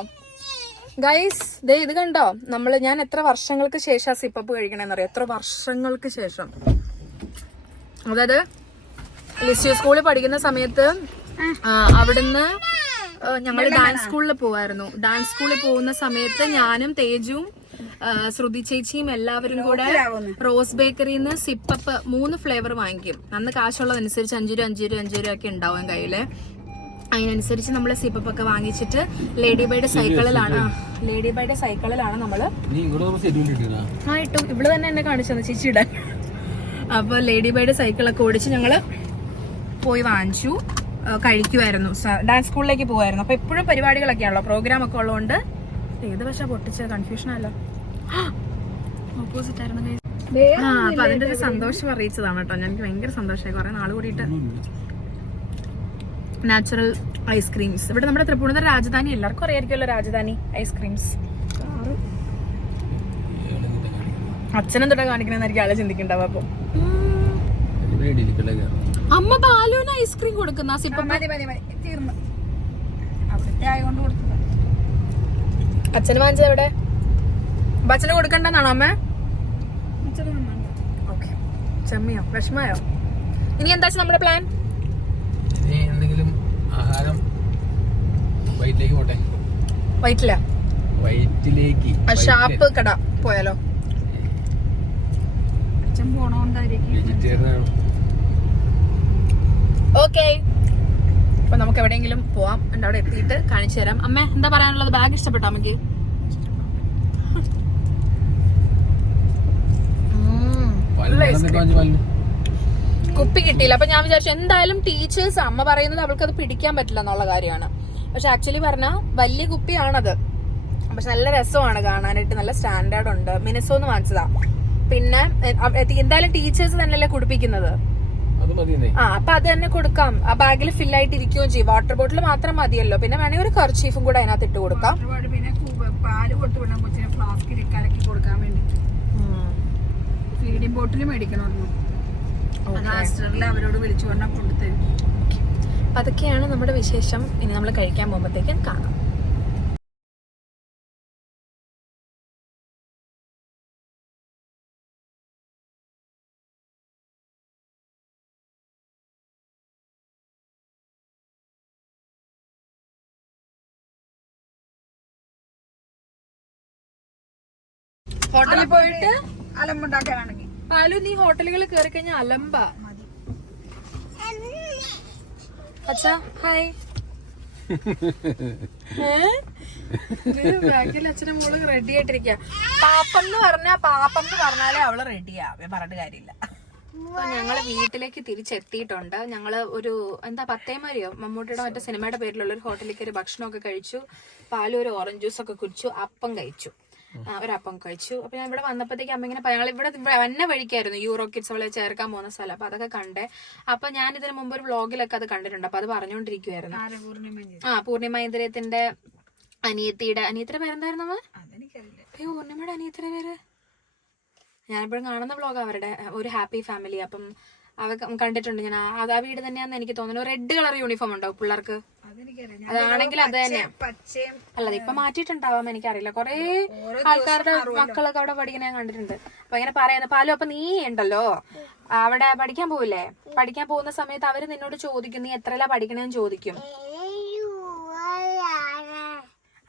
ഗൈസ് ദേ ഇത് കണ്ടോ, ഞാൻ എത്ര വർഷങ്ങൾക്ക് ശേഷം സിപ്പപ്പ് കഴിക്കണേന്ന് അറിയാം. എത്ര വർഷങ്ങൾക്ക് ശേഷം. അതായത് ലിസ്യൂ സ്കൂളിൽ പഠിക്കുന്ന സമയത്ത് അവിടുന്ന് ഞങ്ങൾ ഡാൻസ് സ്കൂളിൽ പോവായിരുന്നു. ഡാൻസ് സ്കൂളിൽ പോകുന്ന സമയത്ത് ഞാനും തേജും ശ്രുതി ചേച്ചിയും എല്ലാവരും കൂടെ റോസ് ബേക്കറിന്ന് സിപ്പപ്പ് 3 ഫ്ലേവർ വാങ്ങിക്കും. അന്ന് കാശുള്ളതനുസരിച്ച് 5 രൂപ ഒക്കെ ഉണ്ടാവും കയ്യില്. അതിനനുസരിച്ച് നമ്മൾ സിപ്പപ്പ് ഒക്കെ വാങ്ങിച്ചിട്ട് ലേഡി ബൈയുടെ സൈക്കിളിലാണ് നമ്മള് ഇട്ടു. ഇവള് തന്നെ എന്നെ കാണിച്ചത് ചേച്ചി ഇടാൻ. അപ്പൊ ലേഡി ബൈയുടെ സൈക്കിളൊക്കെ ഓടിച്ച് ഞങ്ങള് പോയി വാങ്ങിച്ചു കഴിക്കുമായിരുന്നു. ഡാൻസ് സ്കൂളിലേക്ക് പോകുമായിരുന്നു. അപ്പൊ എപ്പോഴും പരിപാടികളൊക്കെയാണല്ലോ, പ്രോഗ്രാം ഒക്കെ ഉള്ളതുകൊണ്ട്. ഏത് പക്ഷെ പൊട്ടിച്ച കൺഫ്യൂഷൻ ആണല്ലോ. ഓപ്പോസിറ്റ് ആയിരുന്നു. ആ അപ്പൊ അതിന്റെ ഒരു സന്തോഷം അറിയിച്ചതാണ് കേട്ടോ. എനിക്ക് ഭയങ്കര സന്തോഷമായി. കുറെ നാൾ കൂടിയിട്ട് നാച്ചുറൽ ഐസ്ക്രീംസ്. ഇവിടെ നമ്മുടെ തൃപ്പൂണിത്തുറ രാജധാനി, എല്ലാവർക്കും അറിയായിരിക്കുമല്ലോ രാജധാനി ഐസ്ക്രീംസ്. അച്ഛനും തൊട്ടാ കാണിക്കണെന്നായിരിക്കും ആളെ ചിന്തിക്കണ്ടാവും. അപ്പൊ അമ്മ ബാലുവിന് ഐസ്ക്രീം കൊടുക്കുന്ന തീർന്നു. അവിടുത്തെ ആയതുകൊണ്ട് കൊടുത്തത്. അച്ഛന് വാങ്ങിച്ചത് എവിടെ? അച്ഛന് കൊടുക്കണ്ടെന്നാണോ അമ്മ? ഓക്കെ. ചെമ്മിയോ വിഷമയോ? ഇനി എന്താ നമ്മുടെ പ്ലാൻ? എന്തെങ്കിലും ആഹാരം വയറ്റിലേക്ക് പോട്ടെ. വയറ്റിലേക്ക് ഷാപ്പ് കട പോയാലോ? അച്ഛൻ പോണോണ്ടായിരിക്കും. വെജിറ്റേറിയൻ ആണ്. ഓക്കെ, അപ്പൊ നമുക്ക് എവിടെയെങ്കിലും പോവാം. എന്റെ അവിടെ എത്തിയിട്ട് കാണിച്ചു തരാം. അമ്മ എന്താ പറയാനുള്ളത്? ബാഗ് ഇഷ്ടപ്പെട്ടോ അമ്മക്ക്? കുപ്പി കിട്ടിയില്ല. അപ്പൊ ഞാൻ വിചാരിച്ചു എന്തായാലും ടീച്ചേഴ്സ് അമ്മ പറയുന്നത് അവൾക്ക് അത് പിടിക്കാൻ പറ്റില്ല എന്നുള്ള കാര്യമാണ്. പക്ഷെ ആക്ച്വലി പറഞ്ഞാൽ വലിയ കുപ്പിയാണത്. പക്ഷെ നല്ല രസമാണ് കാണാനായിട്ട്, നല്ല സ്റ്റാൻഡേർഡ് ഉണ്ട്. മിനിസോന്ന് വാങ്ങിച്ചതാ. പിന്നെ എന്തായാലും ടീച്ചേഴ്സ് തന്നെയല്ലേ കുടിപ്പിക്കുന്നത്. അപ്പൊ അത് തന്നെ കൊടുക്കാം. ആ ബാഗിൽ ഫില്ലായിട്ട് ഇരിക്കുകയും ചെയ്യും. വാട്ടർ ബോട്ടിൽ മാത്രം മതിയല്ലോ. പിന്നെ വേണമെങ്കിൽ ഒരു കർച്ചീഫും കൂടെ അതിനകത്ത് ഇട്ട് കൊടുക്കാം. പിന്നെ പാല് കൊടുത്തു വിടാൻ കൊച്ചിനെ ഫ്ലാസ്കിൽ കലക്കി കൊടുക്കാൻ വേണ്ടിട്ട് ഫീഡിംഗ് ബോട്ടിൽ മേടിക്കണമായിരുന്നു. അവരോട് വിളിച്ചു കൊണ്ടാ കൊണ്ടുതരും. അതൊക്കെയാണ് നമ്മുടെ വിശേഷം. ഇനി നമ്മൾ കഴിക്കാൻ പോകുമ്പോഴത്തേക്കും കാണാം. ഹോട്ടലിൽ പോയിട്ട് അലമ്പുണ്ടാക്കാനാണെങ്കിൽ പാലു, നീ ഹോട്ടലുകളിൽ കയറി കഴിഞ്ഞാൽ അലമ്പാ. അച്ഛാ ഹായ്. ബാക്കിൽ അച്ഛന്റെ മോള് റെഡി ആയിട്ടിരിക്ക. പാപ്പെന്ന് പറഞ്ഞാലേ അവള് റെഡിയാ, പറഞ്ഞിട്ട് കാര്യമില്ല. ഞങ്ങള് വീട്ടിലേക്ക് തിരിച്ചെത്തിയിട്ടുണ്ട്. ഞങ്ങള് ഒരു എന്താ പത്തേമാരിയോ മമ്മൂട്ടിയുടെ മറ്റേ സിനിമയുടെ പേരിലുള്ള ഒരു ഹോട്ടലിലേക്ക് ഒരു ഭക്ഷണമൊക്കെ കഴിച്ചു. പാലും ഒരു ഓറഞ്ച് ജ്യൂസ് ഒക്കെ കുടിച്ചു. അപ്പം കഴിച്ചു, ഒരപ്പം കഴിച്ചു. അപ്പൊ ഞാൻ ഇവിടെ വന്നപ്പോഴത്തേക്ക് അമ്മ ഇങ്ങനെ ഞങ്ങൾ ഇവിടെ വന്ന വഴിക്കായിരുന്നു യൂറോ കിഡ്സ് അവളെ ചേർക്കാൻ പോകുന്ന സ്ഥലം. അപ്പൊ അതൊക്കെ കണ്ടേ. അപ്പൊ ഞാൻ ഇതിന് മുമ്പ് ഒരു വ്ളോഗിലൊക്കെ അത് കണ്ടിട്ടുണ്ട്. അപ്പൊ അത് പറഞ്ഞുകൊണ്ടിരിക്കുവായിരുന്നു. പൂർണിമ ഇന്ദ്രിയത്തിന്റെ അനിയത്തിയുടെ പേരെന്തായിരുന്നു അമ്മ? പൂർണിമയുടെ അനിയത്തിയുടെ പേര് ഞാനെപ്പോഴും കാണുന്ന വ്ളോഗ് അവരുടെ ഒരു ഹാപ്പി ഫാമിലി. അപ്പം അവ കണ്ടിട്ടുണ്ട് ഞാൻ. ആ വീട് തന്നെയാന്ന് എനിക്ക് തോന്നുന്നു. റെഡ് കളർ യൂണിഫോം ഉണ്ടാവും പിള്ളേർക്ക്. അതാണെങ്കിൽ അത് തന്നെയാ. അല്ലത് ഇപ്പൊ മാറ്റിയിട്ടുണ്ടാവാം, എനിക്കറിയില്ല. കൊറേ ആൾക്കാരുടെ മക്കളൊക്കെ അവിടെ പഠിക്കുന്ന ഞാൻ കണ്ടിട്ടുണ്ട്. അപ്പൊ ഇങ്ങനെ പറയുന്നത് പാലു, അപ്പൊ നീ ഉണ്ടല്ലോ അവിടെ പഠിക്കാൻ പോവില്ലേ? പഠിക്കാൻ പോകുന്ന സമയത്ത് അവര് നിന്നോട് ചോദിക്കും നീ എത്രയിലാ പഠിക്കണേന്ന് ചോദിക്കും.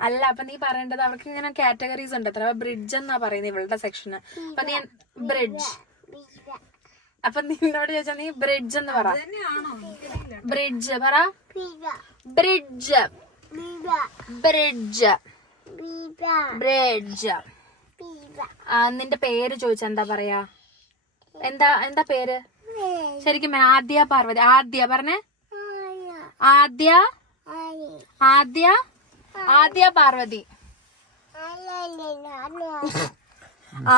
അല്ല, അപ്പൊ നീ പറയേണ്ടത് അവർക്ക് ഇങ്ങനെ കാറ്റഗറീസ് ഉണ്ട്. അത്ര ബ്രിഡ്ജ് എന്നാ പറയുന്നത് ഇവളുടെ സെക്ഷന്. അപ്പൊ നീ ബ്രിഡ്ജ്, അപ്പൊ നിന്നോട് ചോദിച്ചാ നീ ബ്രിഡ്ജ് എന്ന് പറ. ബ്രിഡ്ജ് പറ. Bridge bridge bridge. നിന്റെ പേര് ചോദിച്ചാ എന്താ പറയാ? എന്താ പേര് ശരിക്കും? ആദ്യ പാർവതി. ആദ്യ പറഞ്ഞേ. ആദ്യ പാർവതി.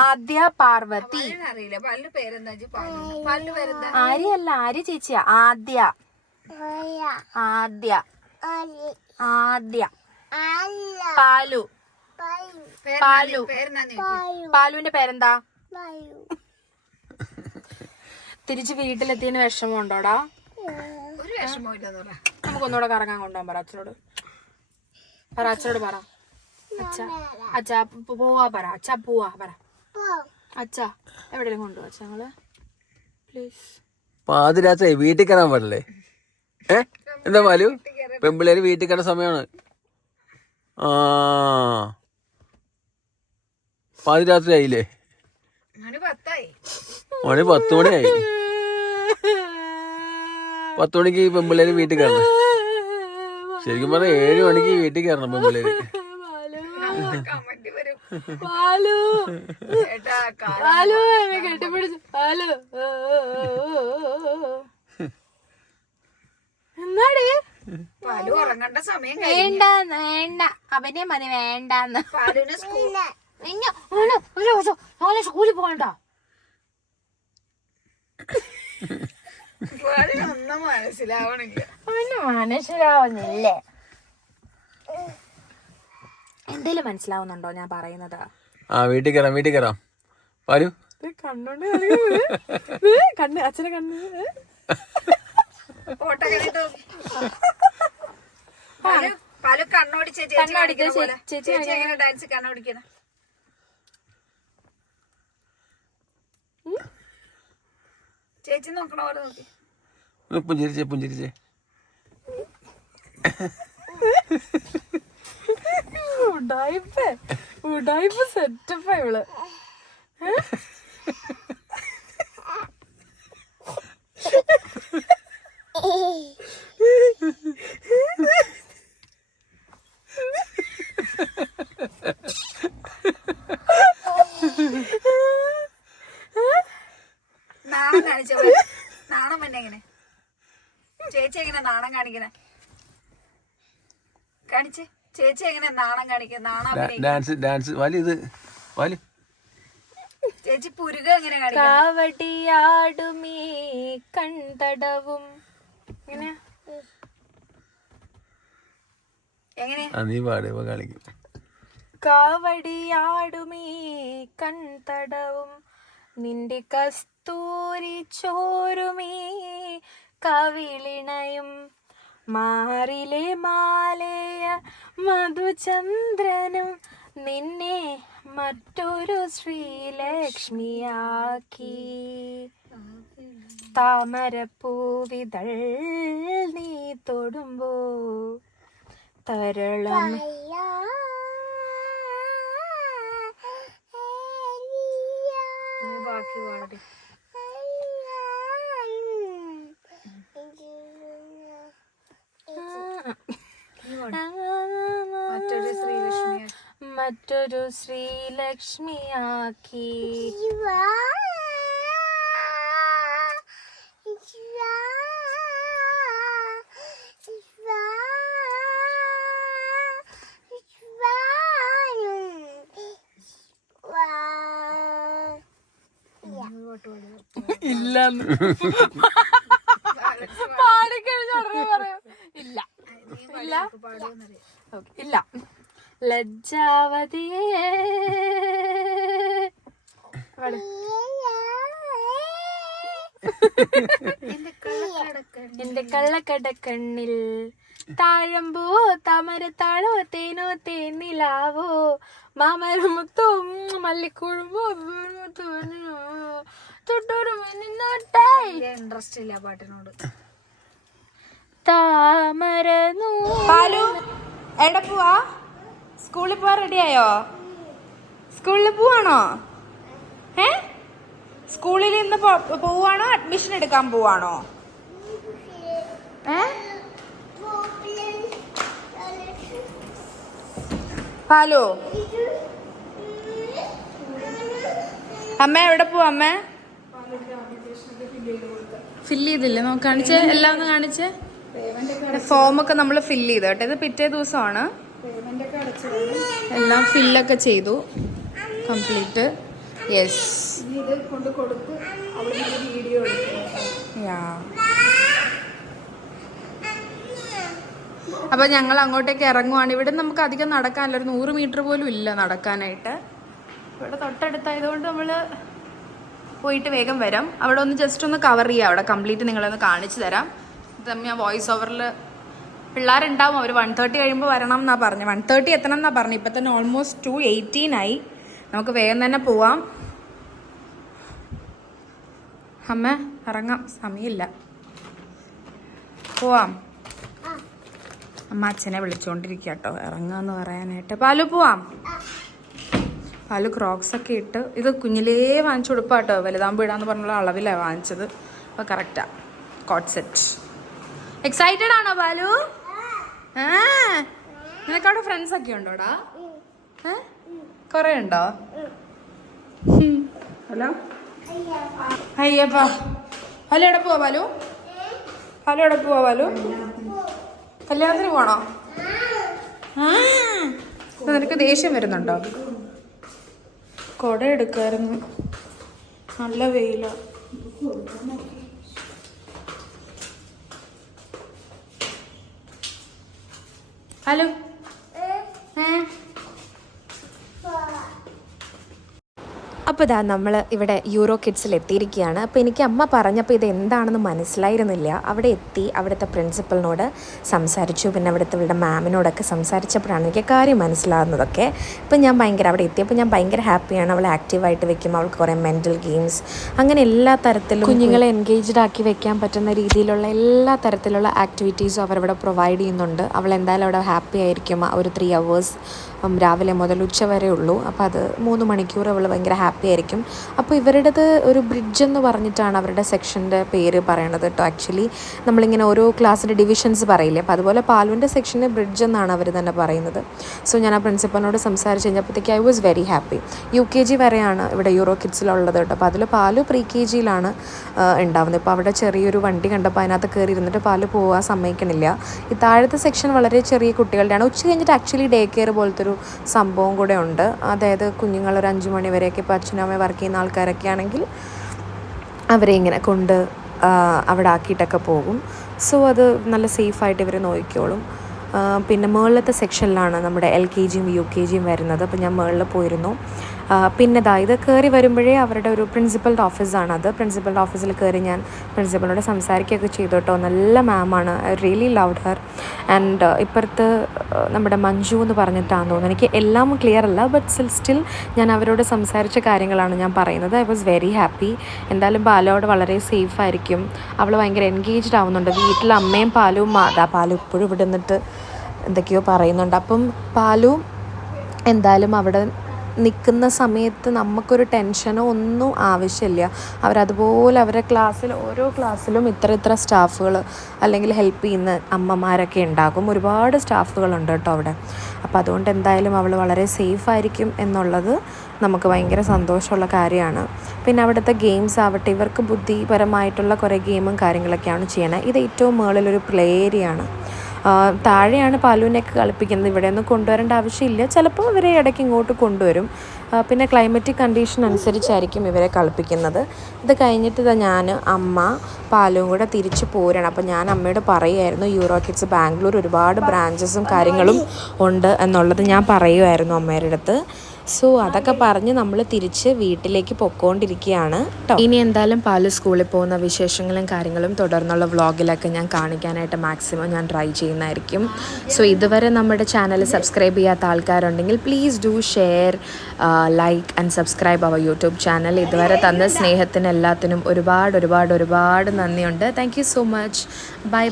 ആദ്യ പാർവതി. ആര്യല്ല, ആര്യ ചേച്ചിയാ. ആദ്യ പാലു. പാലുവിന്റെ പേരെന്താ? തിരിച്ച് വീട്ടിലെത്തിയതിന് വിഷമമുണ്ടോടാ? ഒരു വിഷമമില്ല. നമുക്കൊന്നുകൂടെ കറങ്ങാൻ കൊണ്ടുപോകാൻ പറ അച്ഛനോട്. പറ. അച്ഛാ പോവാ പറ. അച്ഛാ പോവാ പറ. അച്ഛാ എവിടെയെങ്കിലും കൊണ്ടുപോവാ അച്ഛാ ഞങ്ങള് പ്ലീസ്. പാതിരാത്രി വീട്ടിൽ കയറാൻ പാടില്ലേ? എന്താ പാലു? പെമ്പിള്ളേര് വീട്ടിൽ കയറുന്ന സമയമാണ്. പാതിരാത്രി ആയില്ലേ? മണി 10 മണിയായി. 10 മണിക്ക് പെമ്പിള്ളേര് വീട്ടിൽ കയറണം. ശരിക്കും പറഞ്ഞാൽ 7 മണിക്ക് വീട്ടിൽ കയറണം പെമ്പിള്ളേര്. ഉറങ്ങേണ്ട സമയം വേണ്ട അവനെ മതി വേണ്ടെന്ന്. സ്കൂളിൽ പോകണ്ട. ഒന്നും മനസ്സിലാവണില്ല. അവന് മനസ്സിലാവുന്നില്ലേ? എന്തേലും മനസ്സിലാവുന്നുണ്ടോ ഞാൻ പറയുന്നത്? ആ വീട്ടിൽ കയറാം പാലു. കണ്ണോണ്ട് കണ്ണ് അച്ഛനെ കണ്ണ് ഫോട്ടോ കണ്ടിട്ട് പല കണ്ണോടിച്ച ചേച്ചി എങ്ങനെ ഡാൻസ് കണ്ണോടിക്കണ ചേച്ചി നോക്കണ പോലെ നോക്കി. പുഞ്ചിരിച്ചേ ഉടായിപ്പ് സെറ്റപ്പാ ഇവള്. നാണം കാണിച്ച നാണം പിന്നെ എങ്ങനെ ചേച്ചി എങ്ങനെ നാണം കാണിക്കണേ? കാണിച്ച് ചേച്ചി എങ്ങനെ നാണം കാണിക്കണ? നാണം ഡാൻസ് വാലി ചേച്ചി പുരുക എങ്ങനെ കാണിക്കണ? കാവടിയാടുമേ കൺതടവും എങ്ങനെയാ? നീ പാട് കളിക്കും. കാവടിയാടുമേ കൺതടവും നിന്റെ കസ്തൂരി ചോരുമേ കവിളിണയും മാറിലെ മാലയ മധുചന്ദ്രനും നിന്നെ മറ്റൊരു ശ്രീലക്ഷ്മിയാക്കി താമരപ്പൂവിതൾ നീ തൊടുമ്പോ തരളം ബാക്കി പാടേ. മറ്റൊരു ശ്രീലക്ഷ്മിയാക്കി ഇല്ല ഇല്ല ലജ്ജാവതിയേ എന്റെ കള്ളക്കടക്കണ്ണിൽ താഴമ്പോ താമരത്താഴോ തേനോ തേനിലാവോ മാമരമുത്തോ മല്ലിക്കുഴുമ്പോ ഇൻട്രസ്റ്റ് ഇല്ല പാട്ടിനോട്. താമര പാലു എവിടെ പോവാ? സ്കൂളിൽ പോവാൻ റെഡിയായോ? സ്കൂളിൽ പോവാണോ? സ്കൂളിൽ ഇന്ന് പോവാണോ അഡ്മിഷൻ എടുക്കാൻ പോവാണോ? പാലു അമ്മ എവിടെ പോവാ? അമ്മ ഫില്ല് ചെയ്തില്ലേ? നമുക്ക് കാണിച്ചേ, എല്ലാം ഒന്ന് കാണിച്ചേ. ഫോമൊക്കെ നമ്മൾ ഫില്ല് ചെയ്തു കേട്ടോ. ഇത് പിറ്റേ ദിവസമാണ്. എല്ലാം ഫില്ലൊക്കെ ചെയ്തു കംപ്ലീറ്റ്. യെസ്. അപ്പൊ ഞങ്ങൾ അങ്ങോട്ടേക്ക് ഇറങ്ങുവാണ്. ഇവിടെ നമുക്ക് അധികം നടക്കാനില്ല, ഒരു 100 മീറ്റർ പോലും ഇല്ല നടക്കാനായിട്ട്. ഇവിടെ തൊട്ടടുത്തായതുകൊണ്ട് നമ്മള് പോയിട്ട് വേഗം വരാം. അവിടെ ഒന്ന് ജസ്റ്റ് ഒന്ന് കവർ ചെയ്യാം. അവിടെ കംപ്ലീറ്റ് നിങ്ങളൊന്ന് കാണിച്ചു തരാം. ഞാൻ വോയിസ് ഓവറിൽ പിള്ളേരുണ്ടാവും. അവർ 1:30 കഴിയുമ്പോൾ വരണം എന്നാണ് പറഞ്ഞത്. 1:30 എത്തണം എന്നാണ് പറഞ്ഞത്. ഇപ്പം തന്നെ ഓൾമോസ്റ്റ് 2:18 ആയി. നമുക്ക് വേഗം തന്നെ പോവാം. അമ്മ ഇറങ്ങാം, സമയമില്ല. പോവാം. അമ്മ അച്ഛനെ വിളിച്ചുകൊണ്ടിരിക്കുക കേട്ടോ ഇറങ്ങാന്ന് പറയാനായിട്ട്. പാലു പോവാം. പാലു ക്രോക്സ് ഒക്കെ ഇട്ട്, ഇത് കുഞ്ഞിലേ വാങ്ങിച്ചു കൊടുപ്പാ കേട്ടോ. വലുതാകുമ്പോൾ ഇടാന്ന് പറഞ്ഞുള്ള അളവിലാണ് വാങ്ങിച്ചത്. അപ്പോൾ കറക്റ്റാ. Coat set. എക്സൈറ്റഡ് ആണോ പാലു? നിനക്കവിടെ ഫ്രണ്ട്സ് ഒക്കെ ഉണ്ടോടാ? കൊറേ ഉണ്ടോ? ഹലോ അയ്യപ്പാ. ഹലോ എവിടെ പോവാ പാലു? ഹലോ എവിടെ പോവാ പാലു? കല്യാണത്തിന് പോണോ? നിനക്ക് ദേഷ്യം വരുന്നുണ്ടോ? കൊട എടുക്കായിരുന്നു, നല്ല വെയില. ഹലോ അപ്പോൾ ഇതാ നമ്മൾ ഇവിടെ യൂറോ കിഡ്സിൽ എത്തിയിരിക്കുകയാണ്. അപ്പോൾ എനിക്ക് അമ്മ പറഞ്ഞപ്പോൾ ഇത് എന്താണെന്ന് മനസ്സിലായിരുന്നില്ല. അവിടെ എത്തി അവിടുത്തെ പ്രിൻസിപ്പലിനോട് സംസാരിച്ചു, പിന്നെ അവിടുത്തെ ഇവരുടെ മാമിനോടൊക്കെ സംസാരിച്ചപ്പോഴാണ് എനിക്ക് കാര്യം മനസ്സിലാകുന്നതൊക്കെ. ഇപ്പം ഞാൻ അവിടെ എത്തിയപ്പോൾ ഞാൻ ഭയങ്കര ഹാപ്പിയാണ്. അവളെ ആക്റ്റീവായിട്ട് വെക്കും, അവൾക്ക് കുറേ മെൻ്റൽ ഗെയിംസ്, അങ്ങനെ എല്ലാ തരത്തിലും കുഞ്ഞുങ്ങളെ എൻഗേജ്ഡ് ആക്കി വെക്കാൻ പറ്റുന്ന രീതിയിലുള്ള എല്ലാ തരത്തിലുള്ള ആക്ടിവിറ്റീസും അവരവിടെ പ്രൊവൈഡ് ചെയ്യുന്നുണ്ട്. അവൾ എന്തായാലും അവിടെ ഹാപ്പി ആയിരിക്കും. ഒരു 3 hours രാവിലെ മുതൽ ഉച്ച വരെ ഉള്ളൂ. അപ്പോൾ അത് 3 മണിക്കൂർ അവൾ ഭയങ്കര ഹാപ്പി ആയിരിക്കും. അപ്പോൾ ഇവരുടേത് ഒരു ബ്രിഡ്ജ് എന്ന് പറഞ്ഞിട്ടാണ് അവരുടെ സെക്ഷൻ്റെ പേര് പറയണത് കേട്ടോ. ആക്ച്വലി നമ്മളിങ്ങനെ ഓരോ ക്ലാസ്സിൻ്റെ ഡിവിഷൻസ് പറയില്ലേ, അപ്പോൾ അതുപോലെ പാലുവിൻ്റെ സെക്ഷന് ബ്രിഡ്ജ് എന്നാണ് അവർ തന്നെ പറയുന്നത്. സോ ഞാൻ ആ പ്രിൻസിപ്പലിനോട് സംസാരിച്ച് കഴിഞ്ഞപ്പോഴത്തേക്ക് I was very happy. UKG വരെയാണ് ഇവിടെ യൂറോ കിഡ്സിലുള്ളത് കേട്ടോ. അപ്പോൾ അതിൽ പാലു pre-KG ഉണ്ടാവുന്നത്. ഇപ്പോൾ അവിടെ ചെറിയൊരു വണ്ടി കണ്ടപ്പോൾ അതിനകത്ത് കയറി ഇരുന്നിട്ട് പാല് പോകാൻ സമ്മതിക്കണില്ല. ഈ താഴത്തെ സെക്ഷൻ വളരെ ചെറിയ കുട്ടികളുടെയാണ്. ഉച്ച കഴിഞ്ഞിട്ട് ആക്ച്വലി ഡേ കെയർ പോലത്തെ ഒരു സംഭവം കൂടെ ഉണ്ട്. അതായത് കുഞ്ഞുങ്ങൾ ഒരു 5 മണി വരെയൊക്കെ ഇപ്പോൾ അച്ഛനും അമ്മയും വർക്ക് ചെയ്യുന്ന ആൾക്കാരൊക്കെ ആണെങ്കിൽ അവരെ ഇങ്ങനെ കൊണ്ട് അവിടെ ആക്കിയിട്ടൊക്കെ പോകും. സോ അത് നല്ല സേഫായിട്ട് ഇവർ നോക്കിക്കോളും. പിന്നെ മുകളിലത്തെ സെക്ഷനിലാണ് നമ്മുടെ LKGയും UKGയും വരുന്നത്. അപ്പോൾ ഞാൻ മുകളിൽ പോയിരുന്നു. പിന്നെ ഇത് കയറി വരുമ്പോഴേ അവരുടെ ഒരു പ്രിൻസിപ്പലിൻ്റെ ഓഫീസാണത്. പ്രിൻസിപ്പലിൻ്റെ ഓഫീസിൽ കയറി ഞാൻ പ്രിൻസിപ്പലിനോട് സംസാരിക്കുകയൊക്കെ ചെയ്തു കേട്ടോ. നല്ല മാമാണ്, I really loved her. And ഇപ്പുറത്ത് നമ്മുടെ മഞ്ജു എന്ന് പറഞ്ഞിട്ടാണെന്ന് തോന്നുന്നു, എനിക്ക് എല്ലാം ക്ലിയർ അല്ല, ബട്ട് സ്റ്റിൽ ഞാൻ അവരോട് സംസാരിച്ച കാര്യങ്ങളാണ് ഞാൻ പറയുന്നത്. I was very happy. എന്തായാലും പാലോട് വളരെ സേഫ് ആയിരിക്കും. അവൾ ഭയങ്കര എൻഗേജ്ഡ് ആവുന്നുണ്ട്. വീട്ടിൽ അമ്മയും പാലും പാലു ഇപ്പോഴും ഇവിടെ നിന്നിട്ട് എന്തൊക്കെയോ പറയുന്നുണ്ട്. അപ്പം പാലു എന്തായാലും അവിടെ നിൽക്കുന്ന സമയത്ത് നമുക്കൊരു ടെൻഷനോ ഒന്നും ആവശ്യമില്ല. അവരതുപോലെ അവരുടെ ക്ലാസ്സിൽ ഓരോ ക്ലാസ്സിലും ഇത്ര സ്റ്റാഫുകൾ അല്ലെങ്കിൽ ഹെൽപ്പ് ചെയ്യുന്ന അമ്മമാരൊക്കെ ഉണ്ടാകും. ഒരുപാട് സ്റ്റാഫുകളുണ്ട് കേട്ടോ അവിടെ. അപ്പോൾ അതുകൊണ്ട് എന്തായാലും അവൾ വളരെ സേഫായിരിക്കും എന്നുള്ളത് നമുക്ക് ഭയങ്കര സന്തോഷമുള്ള കാര്യമാണ്. പിന്നെ അവിടുത്തെ ഗെയിംസ് ആവട്ടെ, ഇവർക്ക് ബുദ്ധിപരമായിട്ടുള്ള കുറേ ഗെയിമും കാര്യങ്ങളൊക്കെയാണ് ചെയ്യണത്. ഇത് ഏറ്റവും മുകളിലൊരു പ്ലേ ഏരിയയാണ്. താഴെയാണ് പാലുവിനെയൊക്കെ കളിപ്പിക്കുന്നത്. ഇവിടെയൊന്നും കൊണ്ടുവരേണ്ട ആവശ്യമില്ല. ചിലപ്പോൾ ഇവരെ ഇടയ്ക്ക് ഇങ്ങോട്ട് കൊണ്ടുവരും. പിന്നെ ക്ലൈമറ്റിക് കണ്ടീഷൻ അനുസരിച്ചായിരിക്കും ഇവരെ കളിപ്പിക്കുന്നത്. ഇത് കഴിഞ്ഞിട്ട് ഞാൻ അമ്മ പാലുവും കൂടെ തിരിച്ച് പോരണം. അപ്പോൾ ഞാൻ അമ്മയോട് പറയുമായിരുന്നു യൂറോ കിഡ്സ് ബാംഗ്ലൂർ ഒരുപാട് ബ്രാഞ്ചസും കാര്യങ്ങളും ഉണ്ട് എന്നുള്ളത് ഞാൻ പറയുമായിരുന്നു അമ്മയുടെ അടുത്ത്. സോ അതൊക്കെ പറഞ്ഞ് നമ്മൾ തിരിച്ച് വീട്ടിലേക്ക് പൊയ്ക്കൊണ്ടിരിക്കുകയാണ് കേട്ടോ. ഇനി എന്തായാലും പാലു സ്കൂളിൽ പോകുന്ന വിശേഷങ്ങളും കാര്യങ്ങളും തുടർന്നുള്ള വ്ളോഗിലൊക്കെ ഞാൻ കാണിക്കാനായിട്ട് മാക്സിമം ഞാൻ ട്രൈ ചെയ്യുന്നതായിരിക്കും. സോ ഇതുവരെ നമ്മുടെ ചാനൽ സബ്സ്ക്രൈബ് ചെയ്യാത്ത ആൾക്കാരുണ്ടെങ്കിൽ please do share, like and subscribe our YouTube channel. ഇതുവരെ തന്ന സ്നേഹത്തിന് എല്ലാത്തിനും ഒരുപാട് നന്ദിയുണ്ട്. Thank you so much. By.